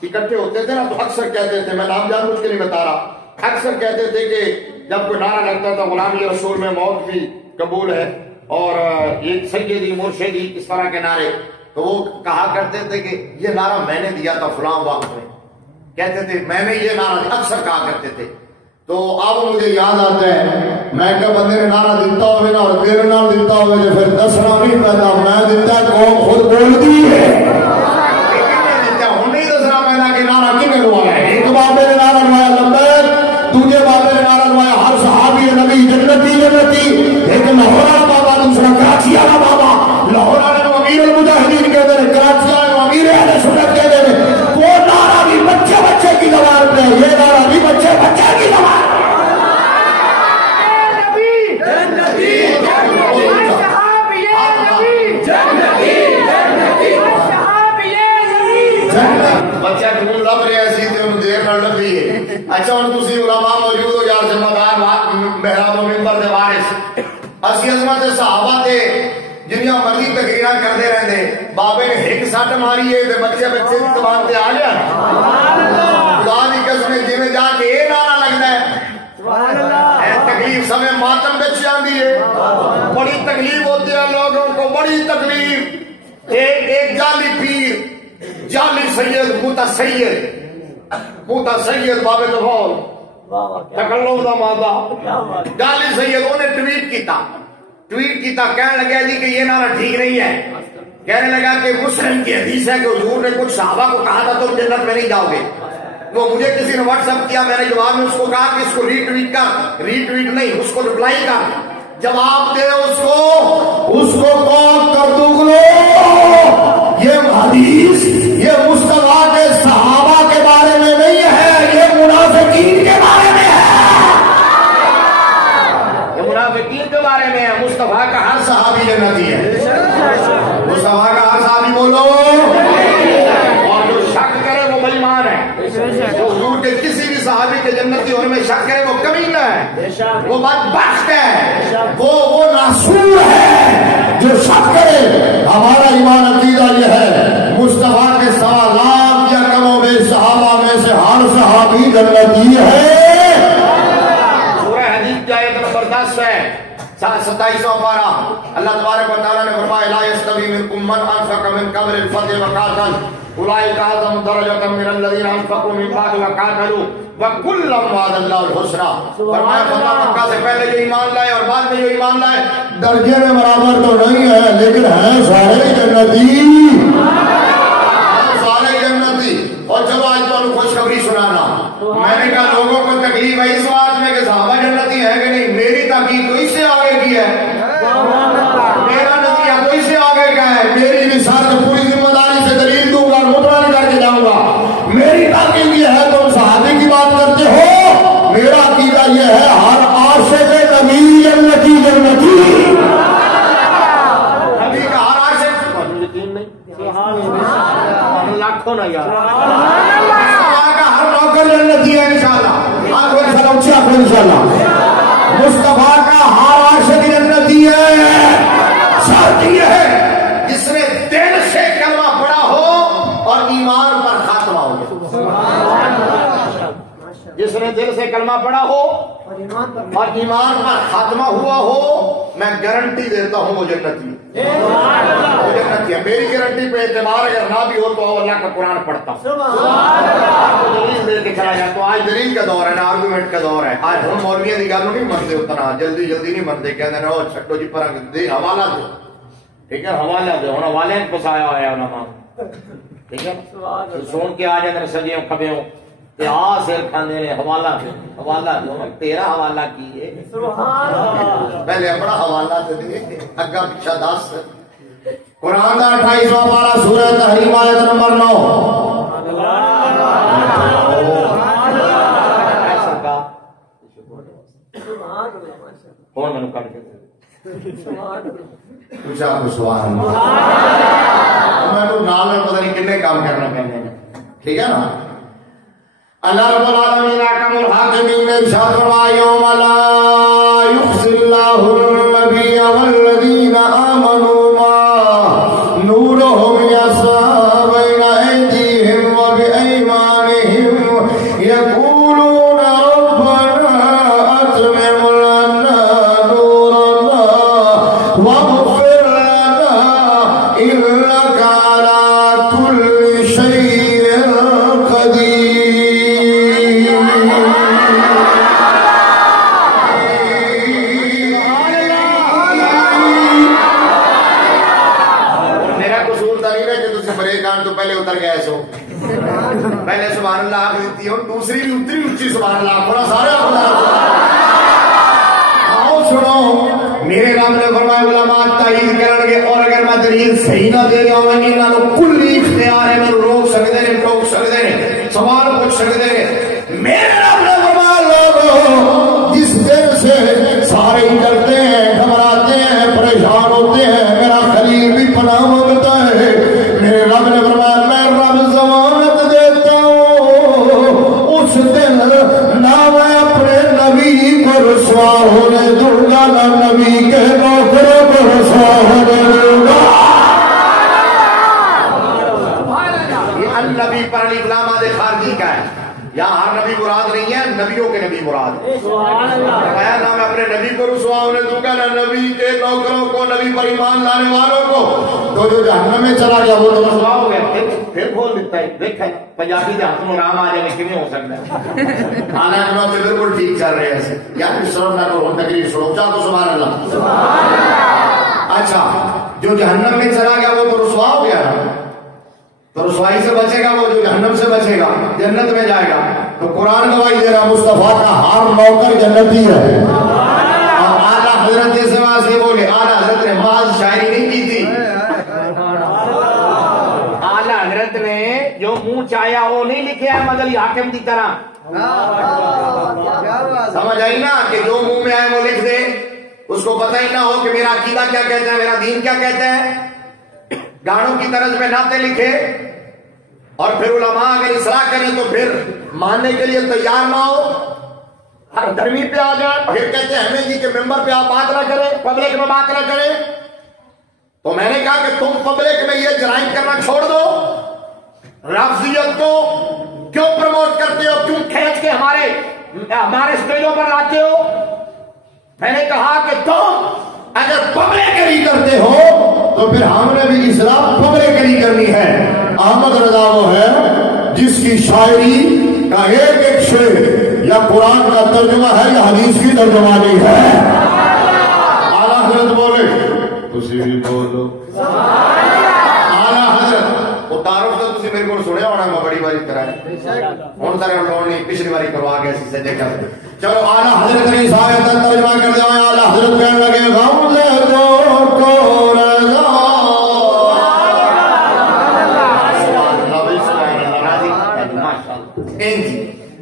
اکٹھے ہوتے تھے نا، تو اکثر کہتے تھے، میں نام جان بوجھ کے نہیں بتا رہا، اکثر کہتے تھے کہ جب کوئی نعرہ لگتا تھا غلامی رسول میں موت بھی قبول ہے اور یہ سیدی مرشدی اس طرح کے نعرے، تو وہ کہا کرتے تھے کہ یہ نعرہ میں نے دیا تھا فلاں وقت میں. کہتے تھے میں نے یہ نعرہ، اکثر کہا کرتے تھے. تو اب مجھے یاد آتا ہے، میں کہ بندے نے نعرہ دیتا ہوئے نا اور تیرے نال دیتا ہوئے جو پھر دسنا نہیں پیدا، میں دیتا قوم خود بولتی ہے. ہوں نہیں دسنا پیدا کہ نعرہ کنے لوایا ہے. ایک بابے نے نعرہ لوایا لبیک، دوسرے بابے نے نعرہ لوایا ہر صحابی نبی جنتی جنتی. ایک لاہور والا بابا، دوسرا کراچی والا بابا. لاہور والے کو امیر المجاہدین کہتے ہیں، کراچی والے کو امیر اہل سنت کہتے ہیں. وہ نعرہ بھی بچے بچے کی زبان پہ، یہ نعرہ بھی بچے بچے کی زبان. لب رہا سی تے انہوں دیر نہ لبھی ہے. اچھا ہن تسی علماء موجود ہو یار ذمہ دار محراب و منبر دے وارث. اسی عظمت صحابہ تے جنیاں مرضی تقریراں کردے رہندے بابے نے ایک سٹ ماری ہے تے بچے بچے دی زبان تے آ گیا. خدا دی قسم جویں جا کے اے نعرہ لگدا ہے سبحان اللہ. تکلیف سمے ماتم بچ جاندی ہے, بڑی تکلیف ہوتی ہے لوگوں کو, بڑی تکلیف. ایک جعلی پیر, جعلی سید, متصید بابے دفول تکلم دا مادہ جعلی سید. انہیں ٹویٹ کیتا کہنے لگا جی کہ یہ نعرہ ٹھیک نہیں ہے. کہنے لگا کہ مسلم کی حدیث ہے کہ حضور نے کچھ صحابہ کو کہا تھا تم جنت میں نہیں جاؤ گے. تو مجھے کسی نے واٹس ایپ کیا, میں نے جواب میں اس کو کہا کہ اس کو ری ٹویٹ نہیں, اس کو رپلائی کر, جواب دے اس کو کال کر دو. یہ حدیث یہ مصطفیٰ کے صحابہ کے بارے میں نہیں ہے, یہ منافقین کے بارے میں ہے. یہ منافقین کے بارے میں ہے. مصطفیٰ کا ہر صحابی جنتی ہے. مصطفیٰ کا ہر صحابی بولو. اور جو شک کرے وہ بے ایمان ہے. جو حضور کے کسی بھی صحابی کے جنتی ہونے میں شک کرے وہ کمینہ ہے, وہ بدبخت ہے, وہ ناسور ہے. جو شک کرے, ہمارا ایمان عقیدہ یہ ہے مصطفیٰ کے 1.25 لاکھ یا کم و بیش صحابہ میں سے ہر صحابی جنتی ہے. سورہ حدید کی آیت نمبر 10 ہے 27واں پارہ. اللہ تبارک و تعالیٰ نے فرمایا لا یستوی منکم من انفق من قبل الفتح وقاتل اولئک اعظم درجۃ من الذین انفقوا من بعد وقاتلوا وکلا وعد اللہ الحسنی. فرمایا فتح مکہ سے پہلے جو ایمان لائے اور بعد میں جو ایمان لائے درجے میں برابر تو نہیں ہے, لیکن ہیں سارے جنتی. اور چلو آج تو خوشخبری سنانا. میں نے کہا لوگوں کو تکلیف ہے اس بات میں کہ صحابہ جنتی ہے کہ نہیں. میری تحقیق تو اس سے آگے کی ہے, میرا نظریہ تو اس سے آگے کا ہے. میری مثال سے پوری ذمہ داری سے دلیل دوں گا, مطمئن کر کے جاؤں گا. میری تحقیق یہ ہے تم صحابی کی بات کرتے ہو, میرا عقیدہ یہ ہے ہر عاشق نبی جنتی. نبی کا ہر عاشق یقین نہیں لاکھوں نہ یار ہر نوکر جنتی ہے انشاءاللہ. انشاءاللہ مصطفیٰ کا ہر عاشق جنتی ہے. شرط یہ ہے جس نے دل سے کلمہ پڑھا ہو اور ایمان پر خاتمہ ہو گیا. جس نے دل سے کلمہ پڑھا ہو اور ایمان پر خاتمہ ہوا ہو, میں گارنٹی دیتا ہوں وہ جنتی ہے. میری گارنٹی پہ اعتبار اگر نہ بھی ہو تو اللہ کا قرآن پڑھتا ہوں. دلیل دے کے چلا جاتا ہوں. آج دلیل کا دور ہے نا, آرگومنٹ کا دور ہے. آج ہم مولویوں کی گل نہیں منتے اتنا جلدی نہیں منتے. کہتے ہیں چھٹو جی پر حوالہ دو, ٹھیک ہے حوالہ دو. ہوں حوالے پسایا ہوا ہے علماء, ٹھیک ہے سن کے آ جاتے سجیوں کھبیوں سر کھانے نے حوالہ دو. تیرا حوالہ کی ہے پہلے اپنا حوالہ دے اگا پیچھا 10. قرآن کا 28واں پارہ سورہ تحریم آیت نمبر 9. کون میں کٹ کے پوچھا کو سبحان اللہ. میں تو نال پتہ نہیں کتنے کام کرنا پہنے, ٹھیک ہے نا. اللہ رب العالمین احکم الحاکمین نے ارشاد فرمایا یوم لا یخزی اللہ النبی والذین آمنوا معه نورهم یسعی بین ایدیہم وبایمانہم یقولون ربنا اتمم لنا نورنا واغفر لنا انک علی کل شیء قدیر. پہلے سبحان اللہ آخ دیتی ہے, دوسری بھی اتنی اچھی سبحان اللہ تھوڑا سارے آؤ سنو. میرے رب نے فرمایا علماء تائید کرن گے اور اگر میں دلیل صحیح نہ دے رہا ہوں انہاں نوں کلی اختیار ہے, میں روک سکتے ہیں ٹوک سکتے ہیں سوال پوچھ سکتے ہیں. میرے رب نے فرمایا لوگوں جس دل سے سارے ڈرتے ہیں, گھبراتے ہیں, پریشان ہوتے ہیں, میرا خلیل بھی پناہ مانگتا ہے. میرے رب نے فرمایا میں رب ضمانت دیتا ہوں الف لام ماد خارجی کا ہے. یہاں ہر نبی مراد نہیں ہے, نبیوں کے نبی مراد ہے. نہ میں اپنے نبی کو رسوا ہونے دوں گا نہ نبی کے نوکروں کو, نبی پر ایمان لانے والوں کو. تو جو جہنم میں چلا گیا وہ تو رسوا ہو گیا. پھر بول دیتا ہے دیکھیں پنجابی کے ہاتھ میں رام آ جائے کیوں ہو سکتا ہے. حالانکہ تو بالکل ٹھیک چل رہے ہیں یار. تقریر سنو چاہ تو سبحان اللہ. اچھا جو جہنم میں چلا گیا وہ تو رسوا ہو گیا نا, تو رسوائی سے بچے گا وہ جو جہنم سے بچے گا جنت میں جائے گا. تو قرآن گواہی دے رہا مصطفیٰ کا ہر نوکر جنتی ہے. اور اعلیٰ حضرت جیسے وہاں سے بولے اعلیٰ حضرت نے بعض شاعری نہیں کی تھی. اعلیٰ حضرت نے جو منہ چاہیا وہ نہیں لکھے ہے مدلی حاکم کی طرح. سمجھ آئی نا کہ جو منہ میں آئے وہ لکھ دے, اس کو پتہ ہی نہ ہو کہ میرا عقیدہ کیا کہتا ہے, میرا دین کیا کہتا ہے. گانوں کی طرز میں نعتیں لکھے اور پھر علماء اگر اصلاح کریں تو پھر ماننے کے لیے تیار نہ ہو, ہر دھرمی پہ آ جائے. پھر کہتے ہیں ہمیں جی کہ ممبر پہ آپ بات نہ کریں, پبلک میں بات نہ کریں. تو میں نے کہا کہ تم پبلک میں یہ جرائم کرنا چھوڑ دو, رافضیت کو کیوں پروموٹ کرتے ہو, کیوں کھینچ کے ہمارے اسٹیجوں پر لاتے ہو. میں نے کہا کہ تم اگر پبلکری کرتے ہو تو پھر ہم نے بھی اسلام پبلکری کرنی ہے. احمد رضا وہ ہے جس کی شاعری کا ایک ایک شعر یا قرآن کا ترجمہ ہے یا حدیث کی ترجمانی ہے. اعلیٰ حضرت بولے تسی بھی بولو اعلیٰ حضرت. وہ تعارف تو تسی میرے کو سنے ہونا, میں بڑی باری کرائے ہوں سارے لوگوں نے پچھلی باری کروا گیا سی سے دیکھا. چلو اعلیٰ حضرت نے اس آیت کا ترجمہ کر دیا. اعلیٰ حضرت کہنے لگے غمزے دو کو رضا.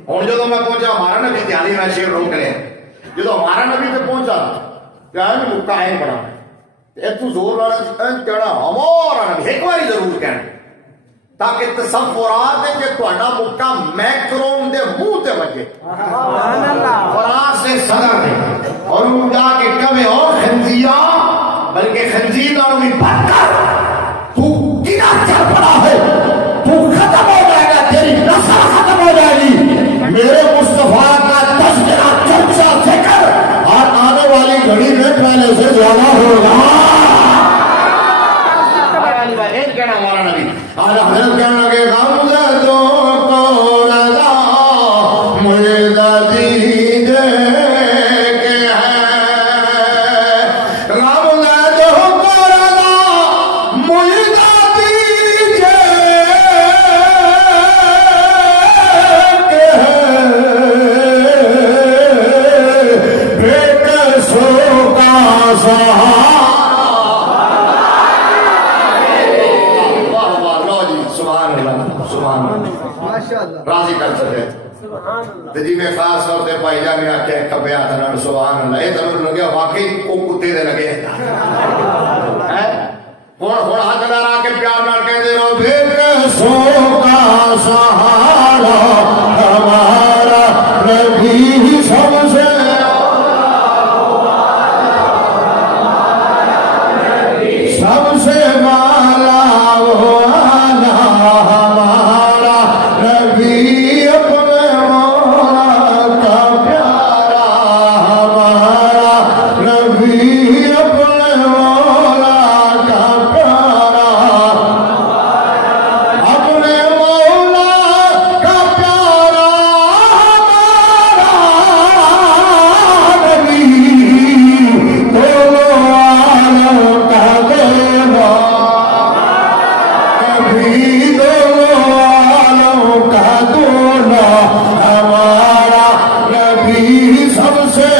ہوں جدو میں پہنچا ہمارا نبی دھیان میں شیر روک لے, جدو ہمارا نبی پہ پہنچا مکہ ہے بڑا تو زور والا کہنا ہمارا نبی ایک باری ضرور کہنا تاکہ تصورات ہے کہ تہاڈا مکہ میکرون دے منہ تے بجے فرانس سے صدر نے اور وہ جا کے کہے او خنزیرا, بلکہ خنزیر نالوں بھی بدتر تو کیا چل پڑا ہے, تو ختم ہو جائے گا, تیری نسل ختم ہو جائے گی. میرے مصطفیٰ کا تذکرہ چرچا ذکر اور آنے والی گھڑی میں پہلے سے زیادہ ہوگا. ہمارا نبی اعلیٰ حضرت کہنے لگے غمزہ دو کو رضا مجھے دیجے کہ ہے, غمزہ دو کو رضا مجھے دیجے کہ ہے, بے قصوں کا سہارا. راضی کر سکے جی میں خاص طور سے پائی جانے آکے کبھے آتا نا سبحان اللہ. یہ تو لگے واقعی کو کتے دے لگے ہوں ہاتھ دار آ کے پیار نال کہہ دے رہو بے قصوں کا سہارا ہمارا نبی سب سے سب سے مالا وہ آنا ہمارا نبی اپنے مولا کا پیارا, ہمارا نبی اپنے مولا کا پیارا, اپنے مولا کا پیارا ہمارا نبی دونوں عالم کا دیوا, نبی دونوں عالم کا دولا, ہمارا نبی سب سے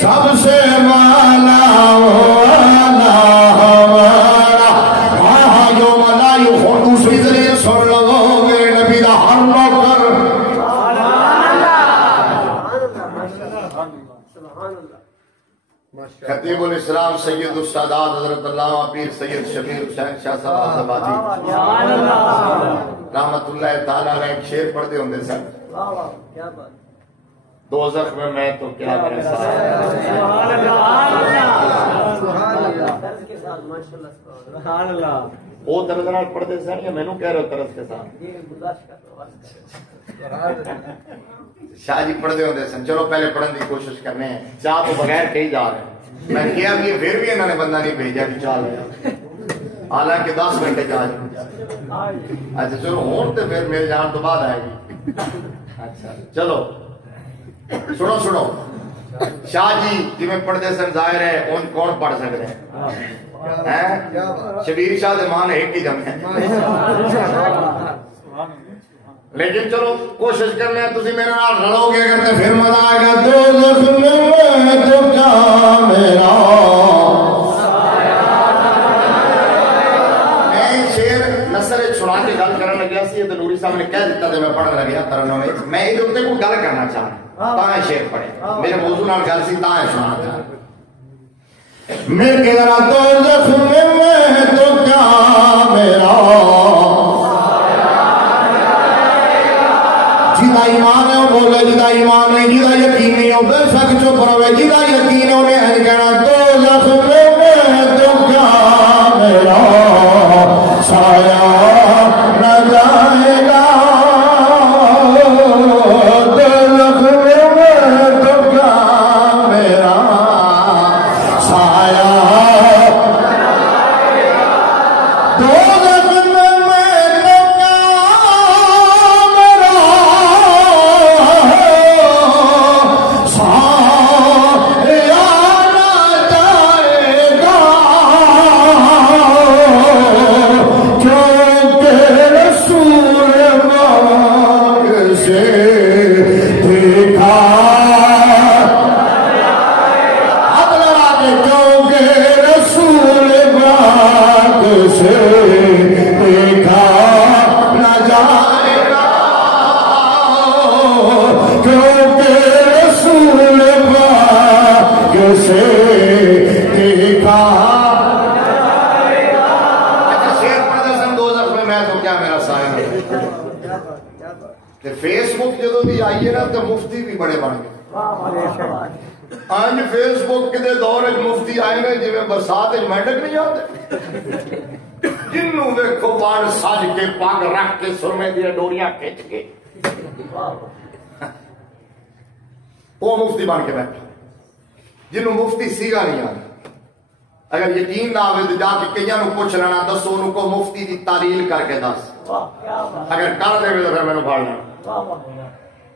سب سے مالا والا ہمارا. وہاں جو ملائی ہو دوسری ذریعے سن لگو میرے نبی دا ہر نوکر. خطیب الاسلام سید السادات حضرت علامہ پیر سید شبیر حسین شاہ صاحب آبادی رحمت اللہ تعالیٰ علیہ ایک شعر پڑھتے ہوں سن, دوزخ میں تو کیا میرے ساتھ وہ طرز نال پڑھتے سن یا مینوں کہہ رہے ہو طرز کے ساتھ؟ شاہ جی پڑھتے ہوتے سن. چلو پہلے پڑھنے کی کوشش کرنے ہیں. چاہ تو بغیر کہیں جا رہے ہیں. میں کیا بھی پھر بھی انہوں نے بندہ نہیں بھیجا کہ چال حالانکہ 10 گھنٹے جا. اچھا چلو ہوں تو پھر میرے جان تو بعد آئے گی. اچھا چلو سنو سنو. شاہ جی جی میں پڑھتے سن ظاہر ہے ان کون پڑھ سکتے ہیں؟ شبیر شاہ زمان ایک ہی جمع ہے. لیکن چلو کوشش کرنے ہیں. تسی میرے نال رلو گے کرتے پھر مزہ آئے گا. دوزخ میں تو کیا میرا سنا کے گل کرن لگیا سی تے نوری صاحب نے کہہ دیتا تے میں پڑھن لگیا ترنم نے. میں یہ تے کوئی گل کرنا چاہنا تاں شعر پڑھے. میرے موضوع نال گل سی تاں سنا چاہ میرے کے ذرا دوزخ میں تو کیا میرا جدا ایمان ہے بولے جدا ایمان نہیں جدا یقین نہیں ہو بے شک چپ رہے. جدا یقین ہے انہیں ہے کہنا دوزخ میں تو کیا میرا سایہ نہ جائے گا. دوزخ میں تو کیا میرا سایہ دوزخ میں تو کیا میرا سایہ نہ جائے گا. فیس بک جدو دی آئیے نا تو مفتی بھی بڑے بن گئے. آج فیس بک کے دور مفتی آئے گئے جی میں برسات میڈک نہیں آتے. جنوں ویکھو بان سج کے پگ رکھ کے سرمے دی ڈوریاں کھچ کے وہ مفتی بن کے بیٹھا. جنوں مفتی سیگا نہیں آتا. اگر یقین نہ آئے تو جا کے کئیاں نو پوچھ لینا دسو ان کو مفتی دی تعلیل کر کے دس. اگر کر دے تو پھر میں نے پھاڑ لینا.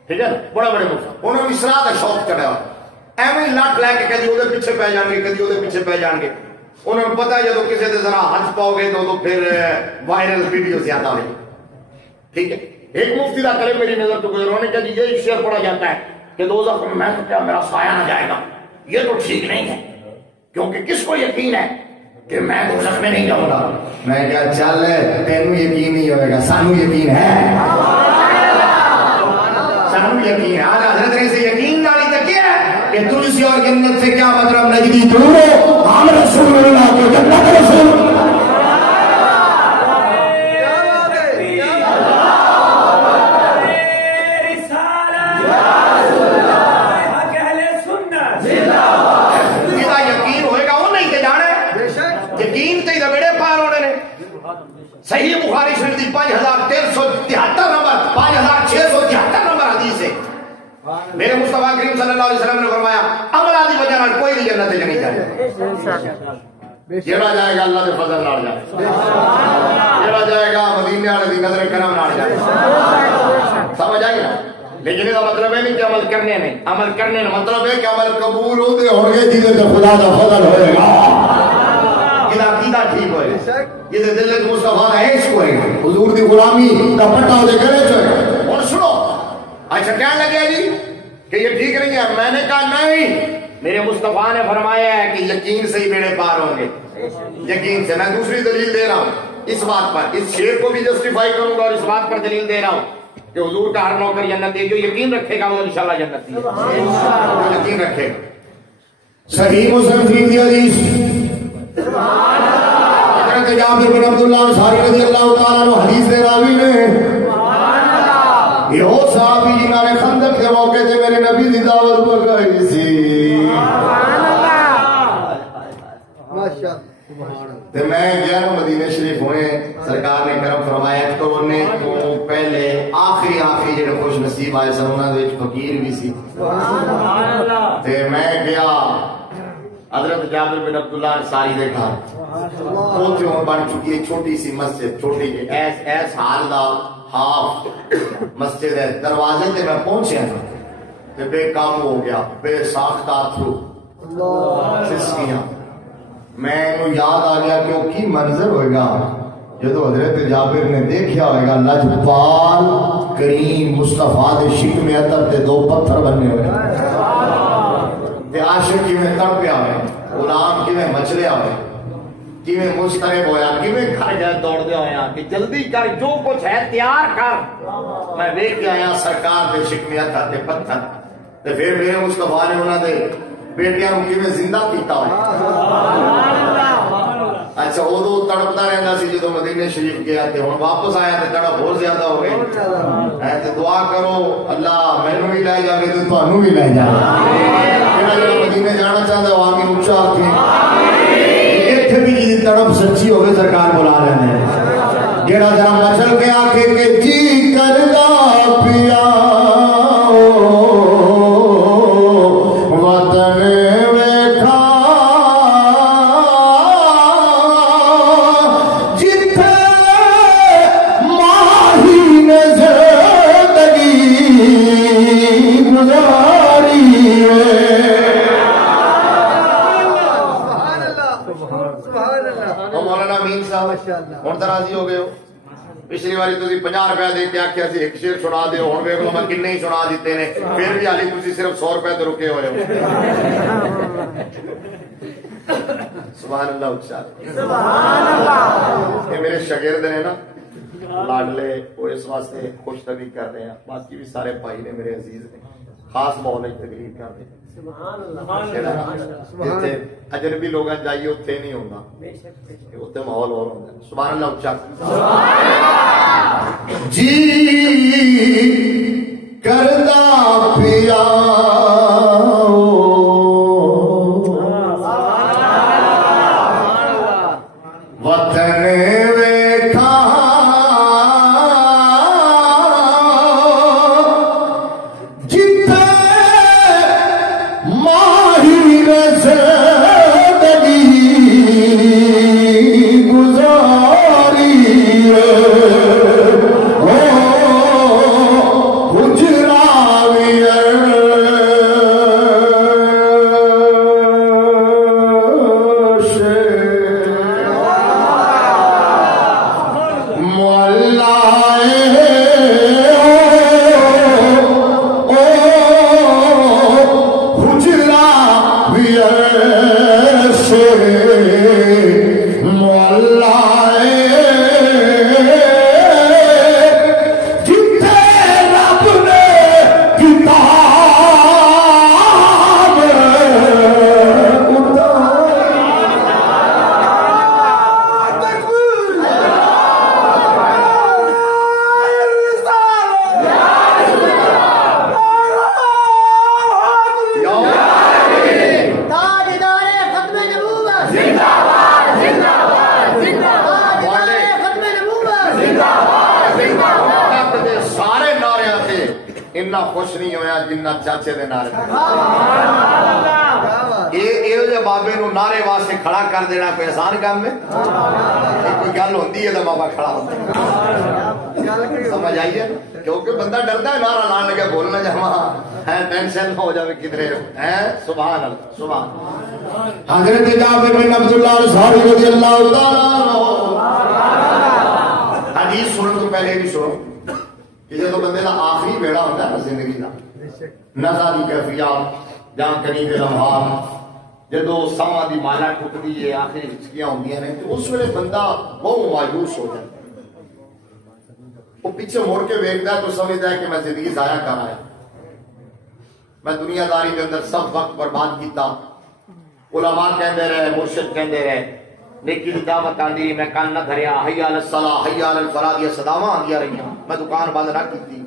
ٹھیک ہے نا. بڑے بڑے مفتی انہوں نے اسرا کا شوق چڑھا ایویں لٹ لے کے کدی وہ پیچھے پی جان گے کدی وہ پیچھے پی جان گے. انہوں نے پتا جب کسی سے ذرا ہاتھ پاؤ گے تو پھر وائرل ویڈیو زیادہ ہوئی. ٹھیک ہے. ایک مفتی کا کلم میری نظر تو گزرا نے کہا جی یہ شعر پڑھا جاتا ہے کہ دوزخ میں تو کیا میرا سایہ نہ جائے گا. یہ تو ٹھیک نہیں ہے کیونکہ کس کو یقین ہے کہ میں دوزخ میں نہیں جاؤں گا. میں کہا چل تینوں یقین نہیں ہوئے گا سانو یقین ہے. سانو یقین ہے. آج حضرت نے سے یقین ڈالی تو کیا ہے کہ تلسی اور جنت سے کیا مطلب نجدی دور ہو ہم رسول اللہ کو جنت رسول صحیح بخاری شریف دی 5373 نمبر 5673 نمبر حدیث ہے. میرے مصطفیٰ کریم صلی اللہ علیہ وسلم نے فرمایا عمل دی وجہ سے کوئی بھی جنت میں نہیں جائے گا. جڑا جائے گا اللہ کے فضل نال جائے گا. جڑا جائے گا مدینے والے دی نظر کرم نال جائے گا. سمجھ آئی نا. لیکن اس کا مطلب ہے نہیں کہ عمل کرنے نہیں. عمل کرنے کا مطلب ہے کہ عمل قبول ہوتے ہوں گے جن سے خدا کا فضل ہوئے گا. عقیدہ ٹھیک ہوئے یہ دل مصطفیٰ ہے اس کو حضور دی غلامی کا پٹا ہو دے کرے چھوئے. اور سنو اچھا کیا لگے جی کہ یہ ٹھیک نہیں ہے. میں نے کہا نہیں میرے مصطفیٰ نے فرمایا ہے کہ یقین سے ہی بیڑے پار ہوں گے. یقین سے. میں دوسری دلیل دے رہا ہوں اس بات پر. اس شعر کو بھی جسٹیفائی کروں گا اور اس بات پر دلیل دے رہا ہوں کہ حضور کا ہر نوکر جنت دے. جو یقین رکھے گا وہ انشاءاللہ جنت دے. جو یقین رکھے گا. صحیح مسلم کی حدیث حضرت جابر بن عبداللہ انصاری رضی اللہ تعالیٰ عنہ حدیث دے راوی نے یہ وہ صحابی جنہوں نے خندق کے موقع سے میرے نبی دی دعوت پکائی سی. تے میں گیا نا مدینے شریف ہوئے سرکار نے کرم فرمایا کرونے تو پہلے آخری جڑے خوش نصیب آئے سن انہاں دے وچ فقیر بھی سی تے میں گیا حضرت جابر بن عبداللہ انصاری دے گھر اوتھے بن چکی ہے چھوٹی سی مسجد چھوٹی جی ایس حال دا ہاف مسجد ہے دروازے تے میں پہنچیا تے بے کام ہو گیا بے ساختہ تھرو سسکیاں میں یاد آ گیا کہ وہ کی منظر ہوئے گا جدو حضرت جابر نے دیکھیا ہوئے گا لجپال کریم مصطفیٰ دے شکم عطر تے دو پتھر بننے ہوئے تے عاشق کی میں تڑپیا ہوئے غلام کی میں مچلیا ہوئے کی میں مسترب ہویا کی میں گھر جائے دوڑ دیا ہویا کہ جلدی کر جو کچھ ہے تیار کر میں دیکھ کے آیا سرکار دے شکم عطر تے پتھر تے پھر میرے مصطفیٰ نے انہوں نے بیٹیاں کی میں زندہ کیتا ہوئے اچھا ادو تڑپتا رہتا سی جدو مدینے شریف گیا تے ہن واپس آیا تے تڑپ بہت زیادہ ہو گئی تے دعا کرو اللہ مینوں بھی لے جاوے تے تانوں بھی لے جاوے جڑا مدینے جانا چاہندا ہے آمین اونچا آکھے ایتھے بھی جی تڑپ سچی ہوے سرکار بلا رہے ہیں جڑا ذرا مچل کے آکھے کہ جی کردا پیا ہوں تو راضی ہو گئے ہو پچھلی باری تھی 50 روپیہ دے کے آخیا سی ایک شیر سنا دیو ہوں ویکھ لو میں کنے ہی سنا دیتے نے پھر بھی حالی تھی صرف 100 روپے تو رکے ہوئے ہو سبحان اللہ اچھا یہ میرے شاگرد نے نا لاڈلے وہ اس واسطے خوش طبیعت کر رہے ہیں باقی بھی سارے بھائی نے میرے عزیز نے خاص ماحول تقریر کر رہے ہیں اجنبی لوگ جائیے اتنے نہیں ہوتا اتنے ماحول اور ہوتا ہے سبحان اللہ اچھا جی کردا پیا وطن ویکھا خوش نہیں ہویا جنہ چاچے دے نعرے یہ بابے نو نعرے واسطے کھڑا کر دینا کوئی آسان کام ہے کوئی گل ہوندی ہے تو بابا کھڑا ہوتا ہے سمجھ آئیے کیونکہ بندہ ڈرتا ہے نعرہ لان لگے بولنا جہاں ہے ٹینشن ہو جاوے کدھرے ہے سبحان اللہ سبحان حضرت جابر بن عبداللہ انصاری رضی اللہ تعالی حدیث سننے تو پہلے بھی سنو کہ جب بندے کا آخری بیڑا ہوتا ہے زندگی کا نزا دی کیفیات جہاں قریب لمحات جدو سما دی مالا ٹوٹتی ہے آخری ہچکیاں ہوندیاں نے تو اس ویلے بندہ بہت مایوس ہو جائے وہ پیچھے مڑ کے ویکھدا ہے تو سمجھدا ہے کہ میں زندگی ضائع کر آیا میں دنیا داری کے اندر سب وقت برباد کیتا علماء کہندے رہے مرشد کہندے رہے نیکی دی دعوت آندی میں کان نہ دھریا حی علی الصلاۃ حی علی الفلاح دی صداواں آندیاں رہیاں میں دکان بند نہ کیتی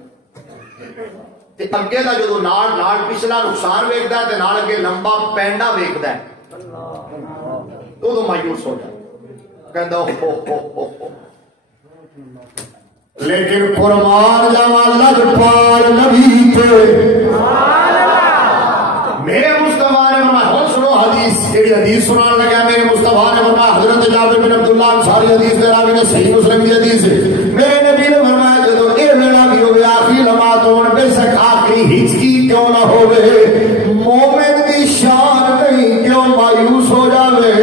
تے اگے دا جدوں نال پچھلا نقصان ویکھدا تے نال اگے لمبا پینڈا ویکھدا ہے تو مایوس ہو جائے کہندا ہو لیکن قربان جاواں لگ پال نبی تے میرے مصطفیٰ نے فرمایا ہو سنو حدیث کیڑی حدیث سنان لگا میرے مصطفیٰ نے فرمایا حضرت جابر بن عبداللہ انصاری حدیث دے راوی نے صحیح مسلم کی حدیث ہے میرے نبی نے فرمایا جدو اے ویلا بھی ہوے آخری لمحات ہون بے شک آخری ہچکی کیوں نہ ہوے مومن دی شان نہیں کیوں مایوس ہو جاوے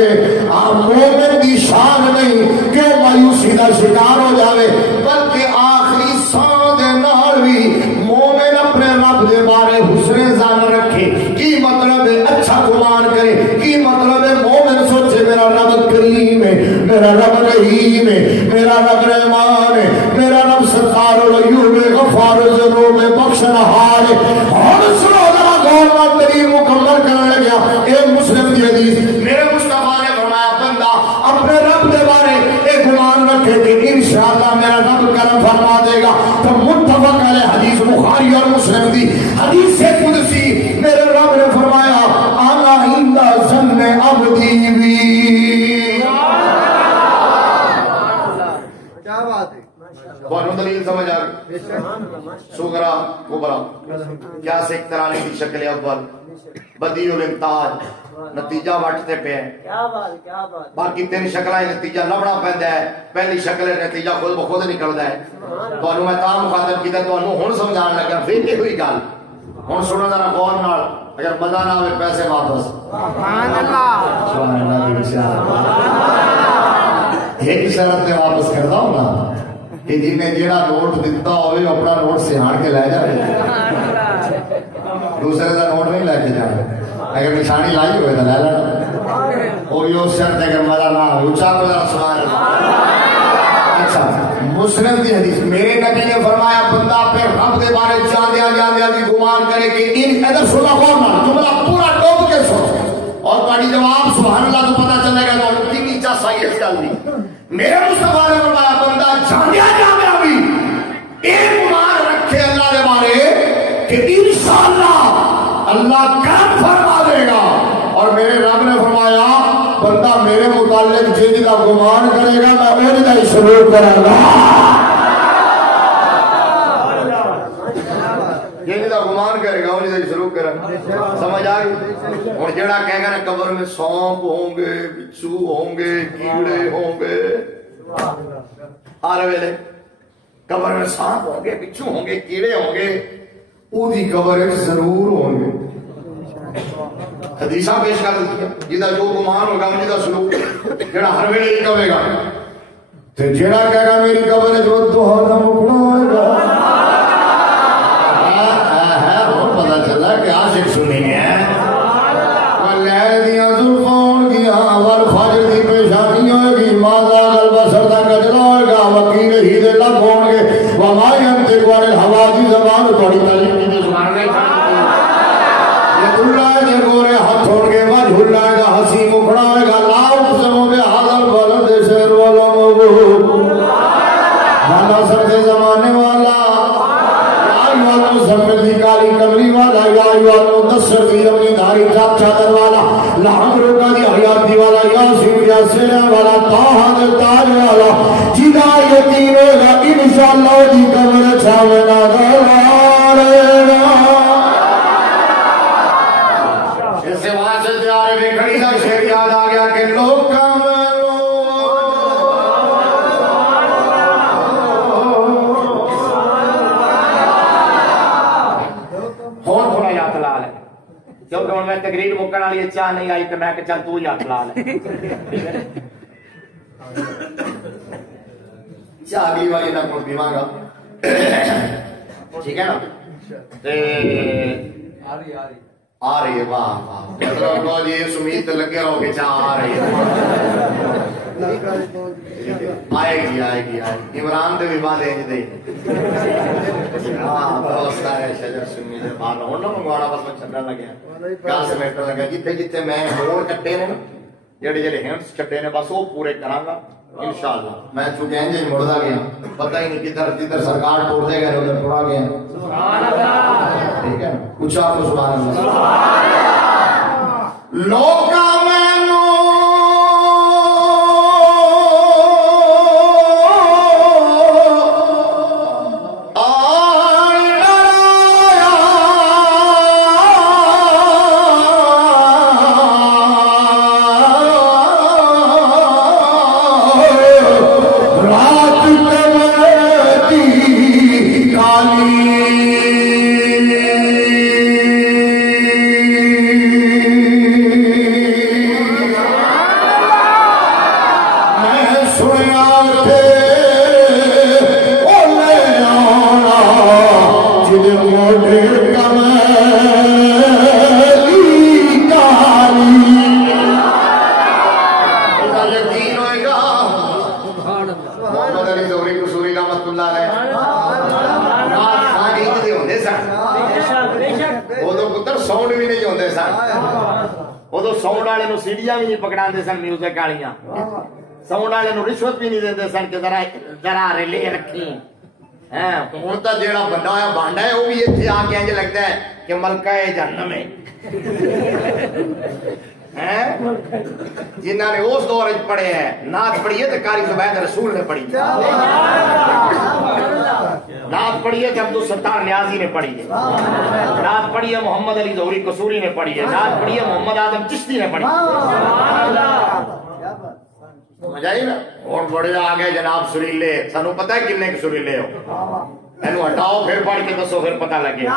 مومن دی شان نہیں کیوں مایوسی دا شکار ہو جاوے بلکہ آخری سان دے نال بھی مومن اپنے رب دے بارے حسن ظن رکھے کی مطلب ہے اچھا گمان کرے کی مطلب ہے مومن سوچے میرا رب کریم ہے میرا رب رحیم ہے میرا رب رحمان ہے میرا رب ستار العیوب غفار الذنوب بخشنہار ہے اور سنو ذرا غور و دلیل مکمل کرنے لگا ایک مسلم کی حدیث میرے مصطفیٰ نے فرمایا بندہ اپنے رب دے بارے ایک گمان رکھے کہ انشاءاللہ میرا رب کرم فرما دے گا تو متفق علیہ حدیث بخاری اور مسلم دی حدیث سے قدسی میرے رب نے فرمایا انا عند ظن عبدی بی کیا بات ہے بہت دلیل سمجھ آ گئی سغرا کبرا کیا سیک ترانے کی شکل اول بدیع الانتاج نتیجہ وٹتے پہ ہے باقی تین شکلیں نتیجہ لبنا پہندا ہے پہلی شکل نتیجہ خود بخود نکلدا ہے تانوں میں تا مخاطب کیتا تانوں ہن سمجھان لگا پھر یہ ہوئی گل ہن سنو ذرا غور نال اگر مزہ نہ ہوئے پیسے واپس سبحان اللہ سبحان اللہ ایک شرط تے واپس کردا ہوں نا کہ جن نے جیڑا نوٹ دیتا ہوئے اپنا نوٹ سہان کے لے جائے دوسرے کا نوٹ نہیں لے کے جائے اگر نشانی لائی ہوئے تو لے لینا اور یہ شرط ہے کہ مزہ نہ ہو اونچا کو ذرا سبحان اللہ اچھا مسلم کی حدیث میرے نبی نے فرمایا بندہ اپنے رب کے بارے جاندیا بھی گمان کرے کہ ان ادھر سنا کون نہ جملہ پورا ڈوب کے سوچ اور تمہاری جواب سبحان اللہ تو پتہ چلے گا تو کی نیچا صحیح اس گل دی میرے مصطفیٰ نے فرمایا بندہ جاندیا بھی ایک گمان رکھے اللہ کے بارے کہ انشاءاللہ اللہ کرم فرما دے گا اور میرے رب نے فرمایا بندہ میرے متعلق جن کا گمان کرے گا میں ان کا ہی سلوک کروں گا جن کا گمان کرے گا ان کا ہی سلوک کروں گا سمجھ آ گئی اور جڑا کہے گا نا قبر میں سونپ ہوں گے بچھو ہوں گے کیڑے ہوں گے ہر ویلے قبر میں سانپ ہوں گے بچھو ہوں گے کیڑے ہوں گے اودی قبر ضرور ہوں گے حدیثاں پیش کر دیتی جہاں جو گمان ہوگا جہاں سلوک جہاں ہر ویلے ہی کہے گا تے جڑا کہے گا میری قبر جو دوہرا مکنا ہوئے گا بہت پتا چلا کہ عاشق سنی ہے لیل دیاں زلفوں گیا والفجر دی پیشانی ہوئے گی ماذا غلبہ سردہ کجرا ہوئے گا وکیل ہی دے لب ہوں گے وما ینطق عن الہویٰ کی زبان تھوڑی تعلیم کی زبان نہیں یہ اللہ جے گورے ہاتھ چھوڑ کے وجہ اللہ کا ہنسی مکھڑا ہوئے گا لا اقسم بہذا البلد شہر والموعود والا سردے زمانے والا مزمل دی کالی کمری والا یا ایوہ مدثر دی اپنی دھاری چاپ چادر والا لحم رکا دی حیاتی والا یاسین یاسین والا تاہا دے تاج والا جدا یقین ہوگا انشاءاللہ دی قبر چھاونا دلارے گا اس سے واسطے تیارے میں کھڑی دا شہر یاد آ گیا کہ لوگ کیونکہ ہوں میں تقریر مکن والی چاہ نہیں آئی تو میں کہ چل تو ہاتھ لا لے چاہ اگلی والی نہ کوئی دیواں گا ٹھیک ہے نا آ رہی ہے واہ واہ مطلب یہ سمید لگے رہو کہ چاہ آ رہی ہے آئے گی آئے گی آئے گی عمران دے بھی بات ہے دے ہاں دوست ہے شجر سمی دے بات ہونا منگوانا بس میں چندر لگیا کہاں سے میٹر لگا جتے جتے میں موڑ کٹے نے جڑے جڑے ہینڈس کٹے نے بس وہ پورے کراں گا انشاءاللہ میں چونکہ انجے مڑدا گیا پتہ ہی نہیں کدھر کدھر سرکار ٹوڑ دے گئے ادھر ٹوڑا گیا سبحان اللہ ٹھیک ہے اونچا سبحان اللہ لوکاں میں والے سیڑیاں بھی نہیں پکڑا سن میوزک والیاں ساؤنڈ والے رشوت بھی نہیں دے سن کہ ذرا ریلے رکھی ہوں تو جیڑا بندہ ہوا بانڈا ہے وہ بھی اتنے آ کے لگتا ہے کہ ملکہ جہنم ہے جنہوں نے اس دور پڑھے ہیں نعت پڑھی ہے تو قاری زبید رسول نے پڑھی نعت پڑھی ہے عبد الستار نیازی نے پڑھی ہے نعت پڑھی ہے محمد علی ظہوری قصوری نے پڑھی ہے نعت پڑھی ہے محمد آدم چشتی نے پڑھی سمجھ آئی نا اور بڑے آگئے جناب سریلے سانو پتہ ہے کنے کے سریلے ہو اینو ہٹاؤ پھر پڑھ کے دسو پھر پتہ لگے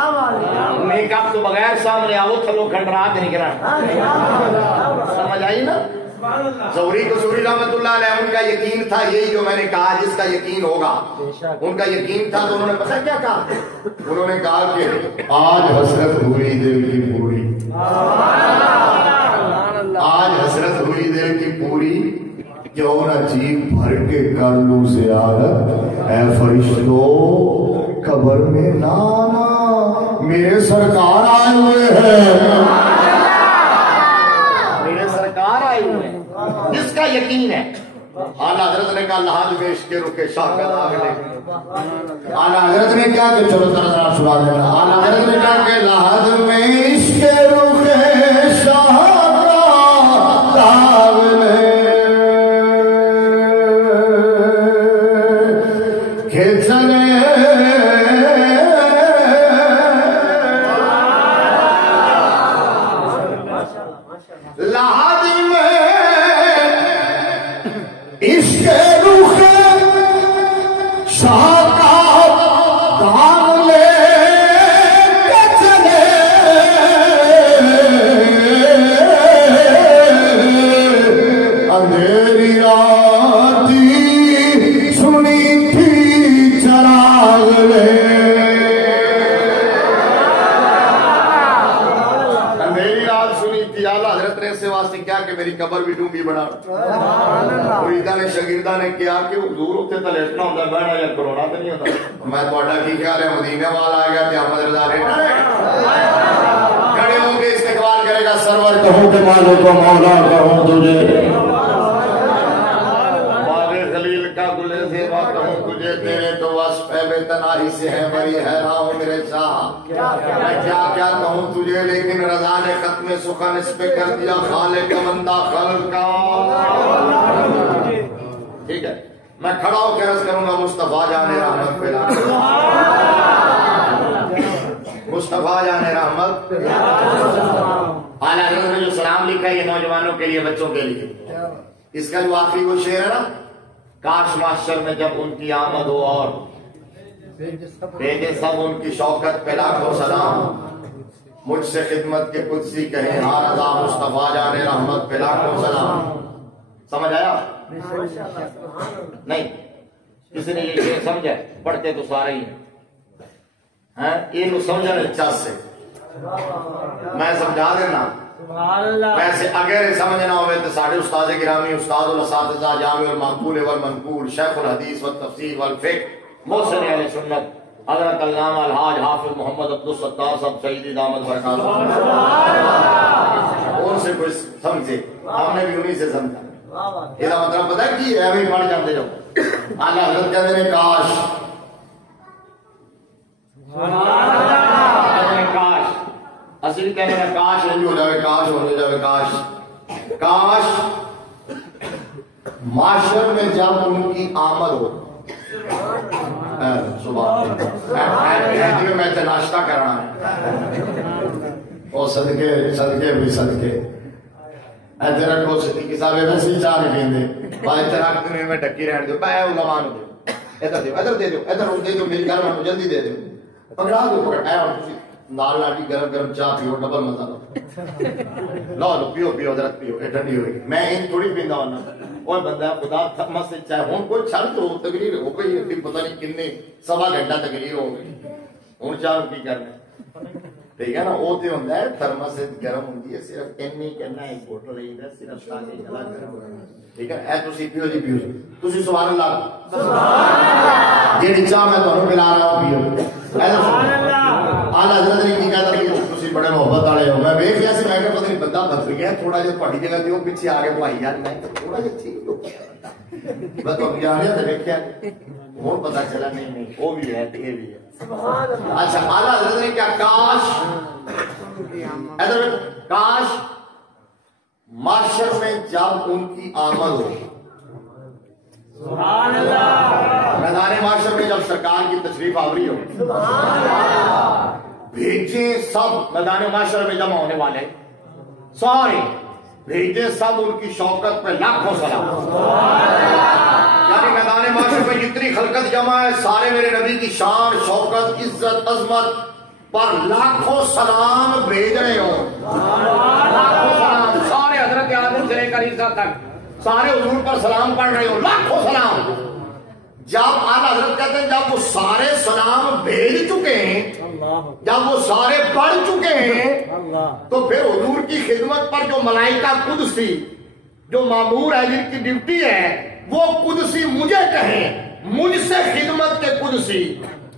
میک اپ تو بغیر سامنے آؤ تھلو کھنڈرات نہیں کرا سمجھ آئی نا ظہوری قصوری رحمت اللہ علیہ ان کا یقین تھا یہی جو میں نے کہا جس کا یقین ہوگا ان کا یقین تھا تو انہوں نے پتہ کیا کہا انہوں نے کہا کہ آج حسرت ہوئی دل کی پوری آج حسرت ہوئی دل کی پوری کیوں نہ جیب بھر کے کر لوں زیارت اے فرشتوں قبر میں نانا میرے سرکار آئے ہوئے ہیں میرے سرکار آئے ہوئے ہیں جس کا یقین ہے اعلیٰ حضرت نے کہا لحاظ میں عشق رخ شاہ کا داغ لے اعلیٰ حضرت نے کیا کہ چلو ذرا سنا دینا اعلیٰ حضرت نے کہا کہ لحاظ میں عشق رخ شاہ کا داغ لے قبر بھی ڈونگی بنا مریدہ نے شاگردہ نے کیا کہ حضور اتنے تو لیٹنا ہوتا ہے بہنا یا کرونا تو نہیں ہوتا میں تھوڑا کی خیال ہے مدینہ والا آ گیا تھا احمد رضا لیٹنا کھڑے ہوں گے استقبال کرے گا سرور کہوں کہ مالو کو مولا کہوں تجھے باغ خلیل کا گلے زیبا کہوں تجھے تیرے تو وصف ہے بے تناہی سے ہے بری حیران ہوں میرے شاہ میں کیا کیا کہوں تجھے لیکن رضا نے ختم سخن اس پہ کر دیا خالق بندہ خلق کا ٹھیک ہے میں کھڑا ہو کے عرض کروں گا مصطفیٰ جان رحمت پہ مصطفیٰ جان رحمت اعلیٰ حضرت نے جو سلام لکھا ہے یہ نوجوانوں کے لیے بچوں کے لیے اس کا جو آخری وہ شعر ہے نا کاش معاشر میں جب ان کی آمد ہو اور بھیجے سب ان کی شوکت پہ لاکھوں سلام مجھ سے خدمت کے قدسی کہیں ہاں رضا مصطفیٰ جان رحمت پہ لاکھوں سلام سمجھ آیا نہیں کسی نے یہ سمجھا پڑھتے تو سارے ہی ہیں یہ سمجھنے چاہ سے میں سمجھا دینا ویسے اگر سمجھنا ہوئے تو ساڑھے استاد گرامی استاد الاساتذہ جامع المعقول والمنقول شیخ الحدیث والتفسیر والفقہ محسن اہل سنت حضرت علامہ الحاج حافظ محمد عبد الستار صاحب شہید دامت برکاتہ ان سے کچھ سمجھے ہم نے بھی انہی سے سمجھا یہ مطلب پتہ کی ہے ابھی پڑھ جاتے جاؤ اعلیٰ حضرت کہتے ہیں کاش کاش اصلی کہنے میں کاش نہیں ہو جائے کاش ہو جائے کاش کاش معاشر میں جب ان کی آمد ہو صبح میں تو ناشتہ کرنا ہے وہ صدقے صدقے بھی صدقے ایسے رکھو صدیقی صاحب ویسے ہی چاہ نہیں دیں بھائی تراک دن میں ڈکی رہنے دو پہ علماء نو دو ادھر دے دو ادھر دے دو میری گھر میں جلدی دے دو پکڑا دو پکڑ اے اور نال لاٹی گرم گرم چاہ پیو ڈبل مزہ لو لو پیو پیو حضرت پیو یہ ٹھنڈی ہوئی میں ان تھوڑی پیندہ ہونا اور بندہ خدا تھما سے چاہے ہوں کوئی چھڑ تو تقریر ہو گئی پتہ نہیں کتنے سوا گھنٹہ تقریر ہو گئی ہوں چاہوں کی کرنا ٹھیک ہے نا وہ تو ہوتا ہے تھرمس سے گرم ہوتی ہے صرف نہیں کرنا ایک بوٹل رہی ہے صرف تاکہ گلا گرم ہونا ٹھیک ہے اے تسی پیو جی پیو تسی سبحان اللہ جیڑی چاہ میں تمہیں پلا رہا ہوں پیو اعلیٰ حضرت نے کی کہتا ہے تسی تسی بڑے محبت والے ہو میں ویکھ لیا سی میں کہ پتہ نہیں بندہ بدل گیا تھوڑا جہا تہاڈی جگہ تے او پیچھے آ کے بھائی یار میں تھوڑا جہا ٹھیک ہو گیا میں تو جانیا تے ویکھیا ہن پتہ چلا نہیں وہ بھی ہے تے یہ بھی ہے سبحان اللہ اچھا اعلیٰ حضرت نے کیا کاش ادھر کاش معاشر میں جب ان کی آمد ہو سبحان اللہ میدان معاشر میں جب سرکار کی تشریف آوری ہو سبحان اللہ بھیجیں سب میدان معاشر میں جمع ہونے والے سارے بھیجیں سب ان کی شوکت پہ لاکھوں سلام یعنی میدان معاشر میں جتنی خلقت جمع ہے سارے میرے نبی کی شان شوکت عزت عظمت پر لاکھوں سلام بھیج رہے ہوں لاکھوں سلام سارے حضرت آدم سے لے کر عیسیٰ تک سارے حضور پر سلام پڑھ رہے ہوں لاکھوں سلام جب اعلیٰ حضرت کہتے ہیں جب وہ سارے سلام بھیج چکے ہیں جب وہ سارے پڑھ چکے ہیں تو پھر حضور کی خدمت پر جو ملائکہ قدسی جو مامور ہے جن کی ڈیوٹی ہے وہ قدسی مجھے کہیں مجھ سے خدمت کے قدسی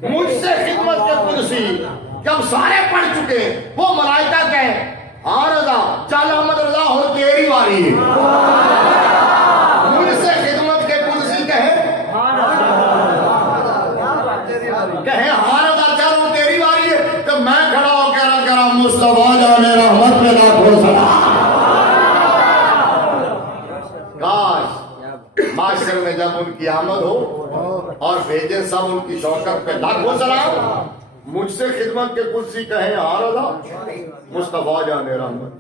مجھ سے خدمت کے قدسی جب سارے پڑھ چکے وہ ملائکہ کہیں ہاں رضا چل احمد رضا ہو تیری واری مجھ سے خدمت کے قدسی کہیں ہاں رضا چل ہو تیری واری ہے تو میں کھڑا ہو کہہ رہا مصطفیٰ جان رحمت میں لاکھوں سلام کاش معاشر میں جب ان کی آمد ہو اور بھیجے سب ان کی شوکت پہ لاکھوں سلام مجھ سے خدمت کے قدسی کہیں ہاں رضا مصطفیٰ جان رحمت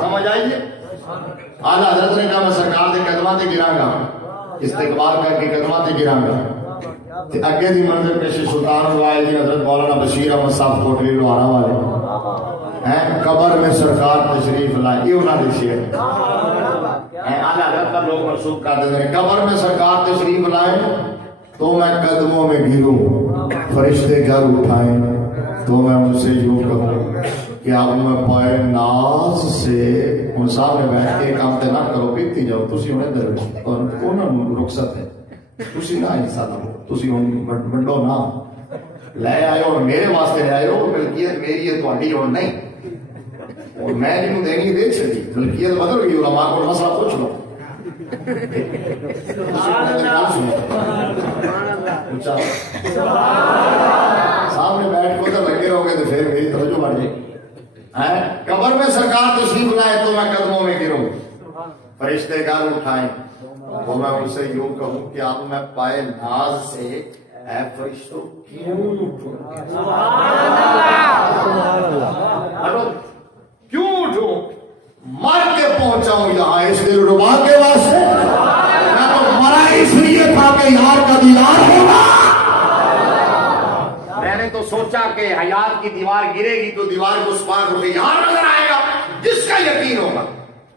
سمجھ آئیے اعلیٰ حضرت نے کہا میں سرکار دے قدماں تے گراں گا استقبال کر کے قدماں تے گراں گا تے اگے دی منظر پیش سلطان الوائل جی حضرت مولانا بشیر احمد صاحب کوٹلی لوہارا والے ہیں قبر میں سرکار تشریف لائے یہ انہاں دے شعر ہیں اعلیٰ حضرت کا لوگ منسوب کر دیتے ہیں قبر میں سرکار تشریف لائے تو میں قدموں میں گروں فرشتے گھر اٹھائیں تو میں ان سے یوں کہوں کہ اب میں پائے ناز سے ان سامنے بیٹھ کے کام تے نہ کرو پیتی جاؤ تسی انہیں در اور انہوں رخصت ہے تسی نہ ایسا نہ تسی منڈو نہ لے آئے اور میرے واسطے لے آئے ہو ملکیت میری ہے تہاڈی اور نہیں اور میں جنہوں دینی دے چلی ملکیت بدل گئی علماء کو مسئلہ پوچھ لو سامنے بیٹھ کو تو لگے ہو گئے تو پھر میری توجہ بڑھ جائے قبر میں سرکار تشریف لائے تو میں قدموں میں گروں فرشتے گھر اٹھائیں تو میں ان سے یوں کہوں کہ اب میں پائے ناز سے اے فرشتوں کیوں اٹھوں کیوں اٹھوں مر کے پہنچا ہوں یہاں اس دل ربا کے واسطے میں تو مرا اس لیے تھا کہ یار کا دیدار ہوگا میں نے تو سوچا کہ حیات کی دیوار گرے گی تو دیوار کو سپار ہو یار نظر آئے گا جس کا یقین ہوگا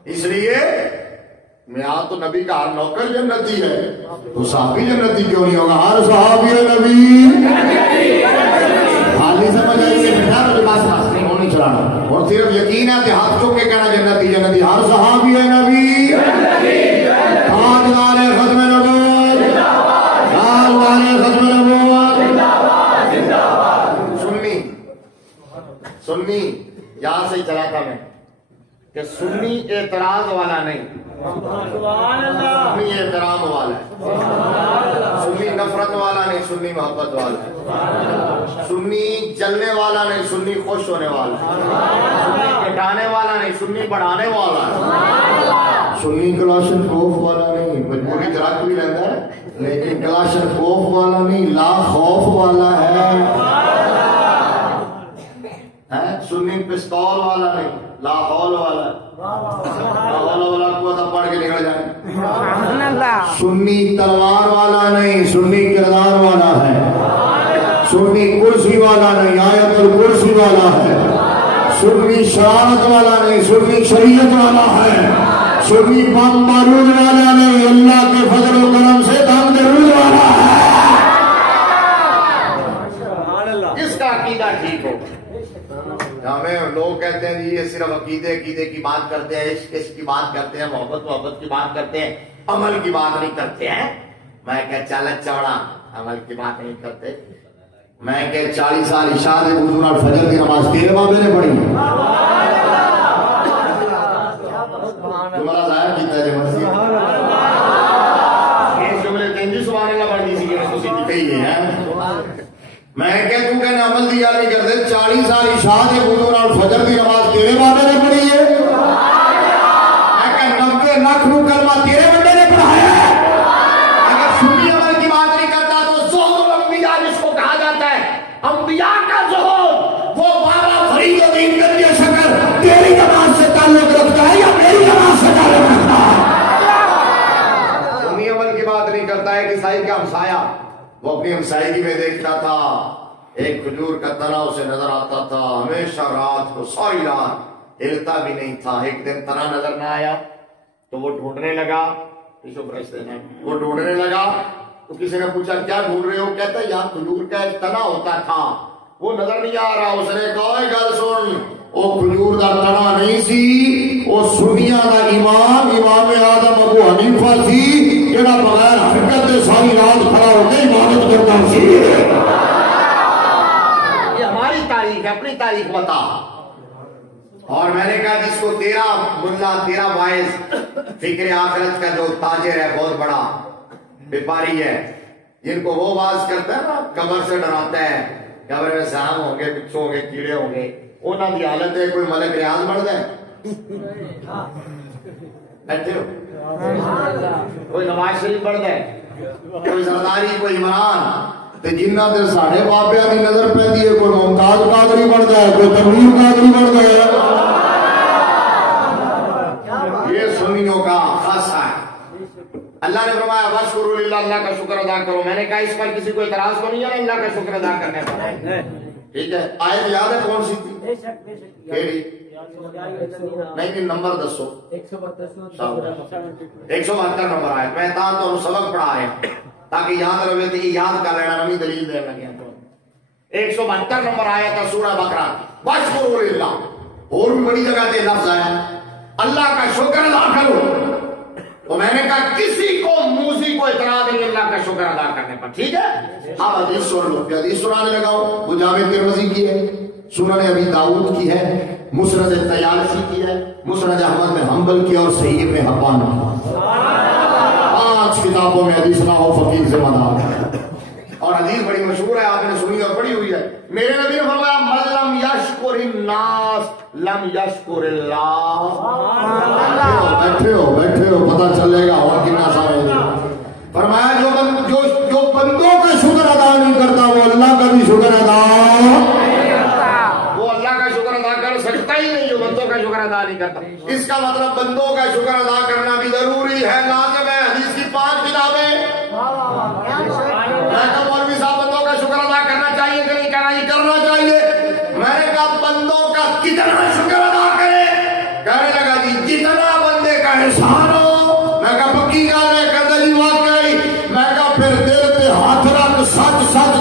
اس لیے میں تو نبی کا ہر نوکر جنتی ہے تو صحابی جنتی کیوں نہیں ہوگا ہر صحابی نبی خالی سمجھ آئیے بیٹھا تو لباس پاس نہیں ہونی چلانا اور صرف یقین ہے کہ ہاتھ چوک کے کہنا جنتی جنتی ہر صحابی نبی تاجدار ختم نبوت تاجدار ختم نبوت سنی یہاں سے چلا تھا میں کہ سنی اعتراض والا نہیں سنی احترام والا ہے سنی نفرت والا نہیں سنی محبت والا ہے سنی جلنے والا نہیں سنی خوش ہونے والا ہے سنی گھٹانے والا نہیں سنی بڑھانے والا ہے سنی کلاشن خوف والا نہیں مجبوری درخت بھی رہتا ہے لیکن کلاشن خوف والا نہیں لا خوف والا ہے سنی پستول والا نہیں لا حول والا پڑھ کے نکل جائیں سنی تلوار والا نہیں سنی کردار والا ہے سنی کرسی والا نہیں آیت الکرسی والا ہے سنی شرارت والا نہیں سنی شریعت والا ہے سنی بم بارود والا نہیں اللہ کے فضل و کرم سے دم درود والا ہے اس کا عقیدہ ٹھیک ہو ہمیں لوگ کہتے ہیں یہ صرف عقیدے کی بات کرتے ہیں عشق کی بات کرتے ہیں محبت کی بات کرتے ہیں عمل کی بات نہیں کرتے ہیں میں کہ چل چوڑا عمل کی بات نہیں کرتے میں کہ 40 سال عشاء دے وضو نال فجر دی نماز تیرے بابے نے پڑھی جملہ ظاہر کیتا ہے مرضی اس جملے تینجی سبحان اللہ پڑھنی سی کہ تسی کیتے ہی ہیں میں کہ تو کہنا عمل دی یاد نہیں کرتے 40 سال عشاء دے وضو نال فجر دی نماز تیرے بابے نے پڑھی ہے میں کہ 90 لاکھ نو کلمہ تیرے بندے نے پڑھایا ہے اگر سنی عمل کی بات نہیں کرتا تو زہد الانبیاء جس کو کہا جاتا ہے انبیاء کا زہد وہ بابا فرید الدین گنج شکر تیری نماز سے تعلق رکھتا ہے یا میری نماز سے تعلق رکھتا ہے سنی عمل کی بات نہیں کرتا ہے کہ صاحب کا ہمسایہ وہ اپنی ہمسائیگی میں دیکھتا تھا ایک کھجور کا تنا اسے نظر آتا تھا ہمیشہ رات کو ساری رات ہلتا بھی نہیں تھا ایک دن تنا نظر نہ آیا تو وہ ڈھونڈنے لگا وہ ڈھونڈنے لگا تو کسی نے پوچھا کیا ڈھونڈ رہے ہو کہتا ہے یہاں کھجور کا ایک تنا ہوتا تھا وہ نظر نہیں آ رہا اس نے کہا گل سن وہ کھجور کا تنا نہیں سی وہ سنیاں دا امام آدم ابو حنیفہ سی جڑا بغیر حرکت دے ساری رات کھڑا ہو کے عبادت کرتا سی یہ ہماری تاریخ ہے اپنی تاریخ بتا اور میں نے کہا جس کو تیرا ملا تیرا باعث فکر آخرت کا جو تاجر ہے بہت بڑا بیپاری ہے جن کو وہ باز کرتا ہے نا قبر سے ڈراتا ہے قبر میں سام ہوں گے بچھو ہوں گے کیڑے ہوں گے انہوں کی حالت ہے کوئی ملک ریاض بڑھ ہے بیٹھے ہو کوئی نواز شریف بڑھ ہے کوئی زرداری کوئی عمران جنہ دے ساڑھے بابیا کی نظر پہنی ہے کوئی ممتاز قادری بڑھ ہے کوئی تمیر قادری بڑھ ہے یہ سنیوں کا خاصہ ہے اللہ نے فرمایا واشکروا للہ اللہ کا شکر ادا کرو میں نے کہا اس پر کسی کو اعتراض تو نہیں ہے اللہ کا شکر ادا کرنے پر ٹھیک ہے آیت یاد ہے کون سی تھی نہیں نمبر دسو 172 نمبر آیت میں تو سبق پڑھا رہے ہیں تاکہ یاد رہے تو یاد کر لینا نمی دلیل دے لگے 172 نمبر آیا تھا سورہ بقرہ واشکروا للہ اور بھی بڑی جگہ پہ لفظ آیا اللہ کا شکر ادا کرو تو میں نے کہا کسی کو موزی کو اعتراض نہیں اللہ کا شکر ادا کرنے پر ٹھیک ہے اب حدیث سن لو حدیث سنانے لگاؤ وہ جامع ترمذی کی ہے سنن ابی داؤد کی ہے مسند طیالسی کی ہے مسند احمد میں حنبل کی اور صحیح ابن حبان کی 5 کتابوں میں حدیث نہ ہو فقیر سے مدار اور حدیث بڑی مشہور ہے آپ نے سنی اور پڑھی ہوئی ہے میرے نبی نے فرمایا من لم یشکر الناس لم یشکر اللہ بیٹھے ہو پتہ چلے گا اور کتنا سارے فرمایا جو بندوں کا شکر ادا نہیں کرتا وہ اللہ کا بھی شکر ادا وہ اللہ کا شکر ادا کر سکتا ہی نہیں جو بندوں کا شکر ادا نہیں کرتا اس کا مطلب بندوں کا شکر ادا کرنا بھی ضروری ہے لازم ہے حدیث کی 5 کتابیں مولوی صاحب بندوں کا شکر ادا کرنا چاہیے کہ نہیں کرنا یہ کرنا چاہیے میں نے کہا بندوں کا کتنا شکر ادا کرے کہنے لگا جی جتنا بندے کا احسان ہو میں کہا پکی گل ہے کہتا جی واقعی میں کہا پھر دل پہ ہاتھ رکھ سچ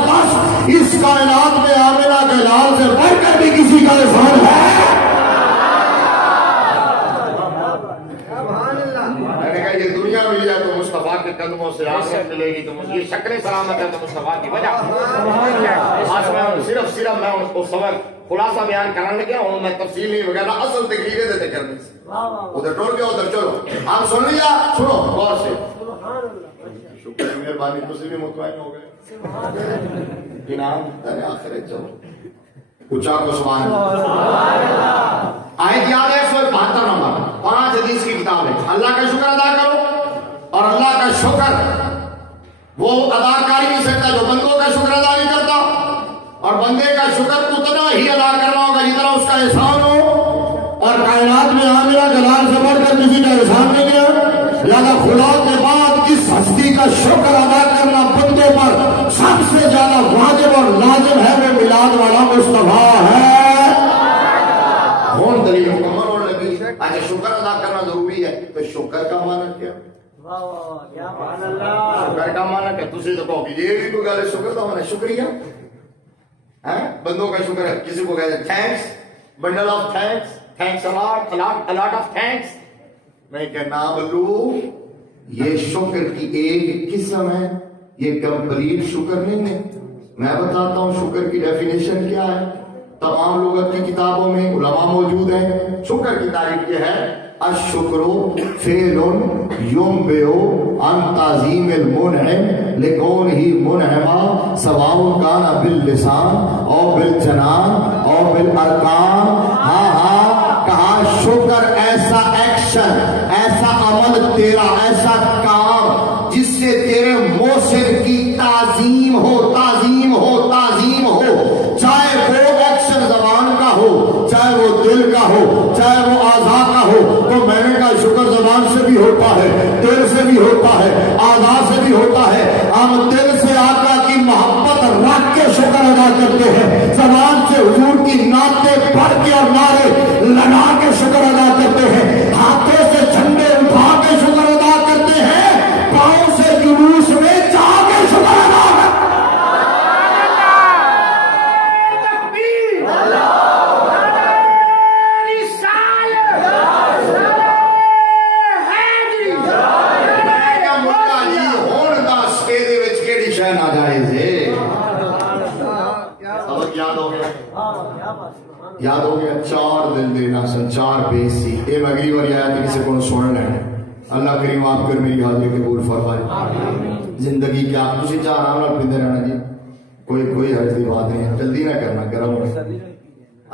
بس اس کائنات میں آمنہ کے لال سے بڑھ کر بھی کسی کا احسان ہے مل جائے تو مصطفیٰ کے قدموں سے آخرت ملے گی تو یہ شکل سلامت ہے تو مصطفیٰ کی وجہ آج میں صرف میں اس کو سبق خلاصہ بیان کرنے لگیا ہوں میں تفصیل نہیں وغیرہ اصل تقریریں دیتے کرنے سے ادھر ٹوڑ کے ادھر چلو آپ سن لیا سنو غور سے شکر ہے مہربانی تسی بھی مطمئن ہو گئے انعام دیتا آخرت چلو اچھا کو سبحان آیت یاد ہے 172 نمبر 5 حدیث کی کتاب ہے اللہ کا شکر ادا کرو اور اللہ کا شکر وہ ادا کر ہی نہیں سکتا جو بندوں کا شکر ادا نہیں کرتا اور بندے کا شکر اتنا ہی ادا کرنا ہوگا جتنا اس کا احسان ہو اور کائنات میں عامرہ جلال سے بڑھ کر کسی کا احسان نہیں ہے لہذا خدا کے بعد اس ہستی کا شکر ادا کرنا بندوں پر سب سے زیادہ واجب اور لازم ہے وہ میلاد والا مصطفیٰ ہے کون دلیل مکمل ہونے لگی اچھا شکر ادا کرنا ضروری ہے تو شکر کا معنی کیا شکر کا معنی کیا تسی تو کہو کہ یہ بھی کوئی گل شکر کا معنی شکریہ بندوں کا شکر ہے کسی کو کہتے ہیں thanks bundle of thanks thanks a lot of thanks نہیں کہ نا بلو یہ شکر کی ایک قسم ہے یہ کمپلیٹ شکر نہیں ہے میں بتاتا ہوں شکر کی ڈیفینیشن کیا ہے. تمام لغت کی کتابوں میں علماء موجود ہیں. شکر کی تعریف یہ ہے الشکر فعل ينبئ عن تعظیم المنعم لکونہ منعما سواء کان باللسان او بالجنان او بالارکان. کہا شکر ایسا ایکشن، ایسا عمل تیرا، ایسا کام جس سے تیرے موصف کی تعظیم ہو، تعظیم ہو، تعظیم ہو. چاہے وہ ایکشن زبان کا ہو، چاہے وہ دل کا ہو، چاہے وہ اعضاء کا ہو. تو میں نے کہا شکر زبان سے بھی ہوتا ہے، دل سے بھی ہوتا ہے، اعضاء سے بھی ہوتا ہے. ہم دل سے آقا کی محبت رکھ کے شکر ادا کرتے ہیں، زبان سے حضور کی نعتیں پڑھ کے اور نعرے لگا کے شکر ادا کرتے ہیں، ہاتھوں سے جھنڈے اٹھا کے شکر ادا کرتے ہیں، پاؤں سے جلوس میں جا کے شکر ادا کرتے ہیں. یاد ہو گیا 4 دل دینا سن 4 بیسی. یہ مغری والی آیت کسی کو سن لینا. اللہ کریم آپ کر میری حاضری قبول فرمائے. زندگی کیا تسی چاہ آرام نال پیندے رہنا جی، کوئی حرج دی بات نہیں. جلدی نہ کرنا، گرم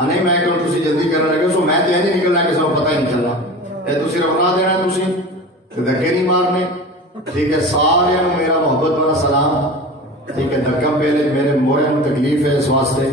نہیں میں کہ تسی جلدی کرنا لگے سو میں تے نہیں نکلنا کہ سب پتہ ہی نہیں چلنا. اے تسی رونا دینا تسی دھکے نہیں مارنے. ٹھیک ہے، سارے میرا محبت والا سلام. ٹھیک ہے، دھکا پہلے میرے موڑے تکلیف ہے اس واسطے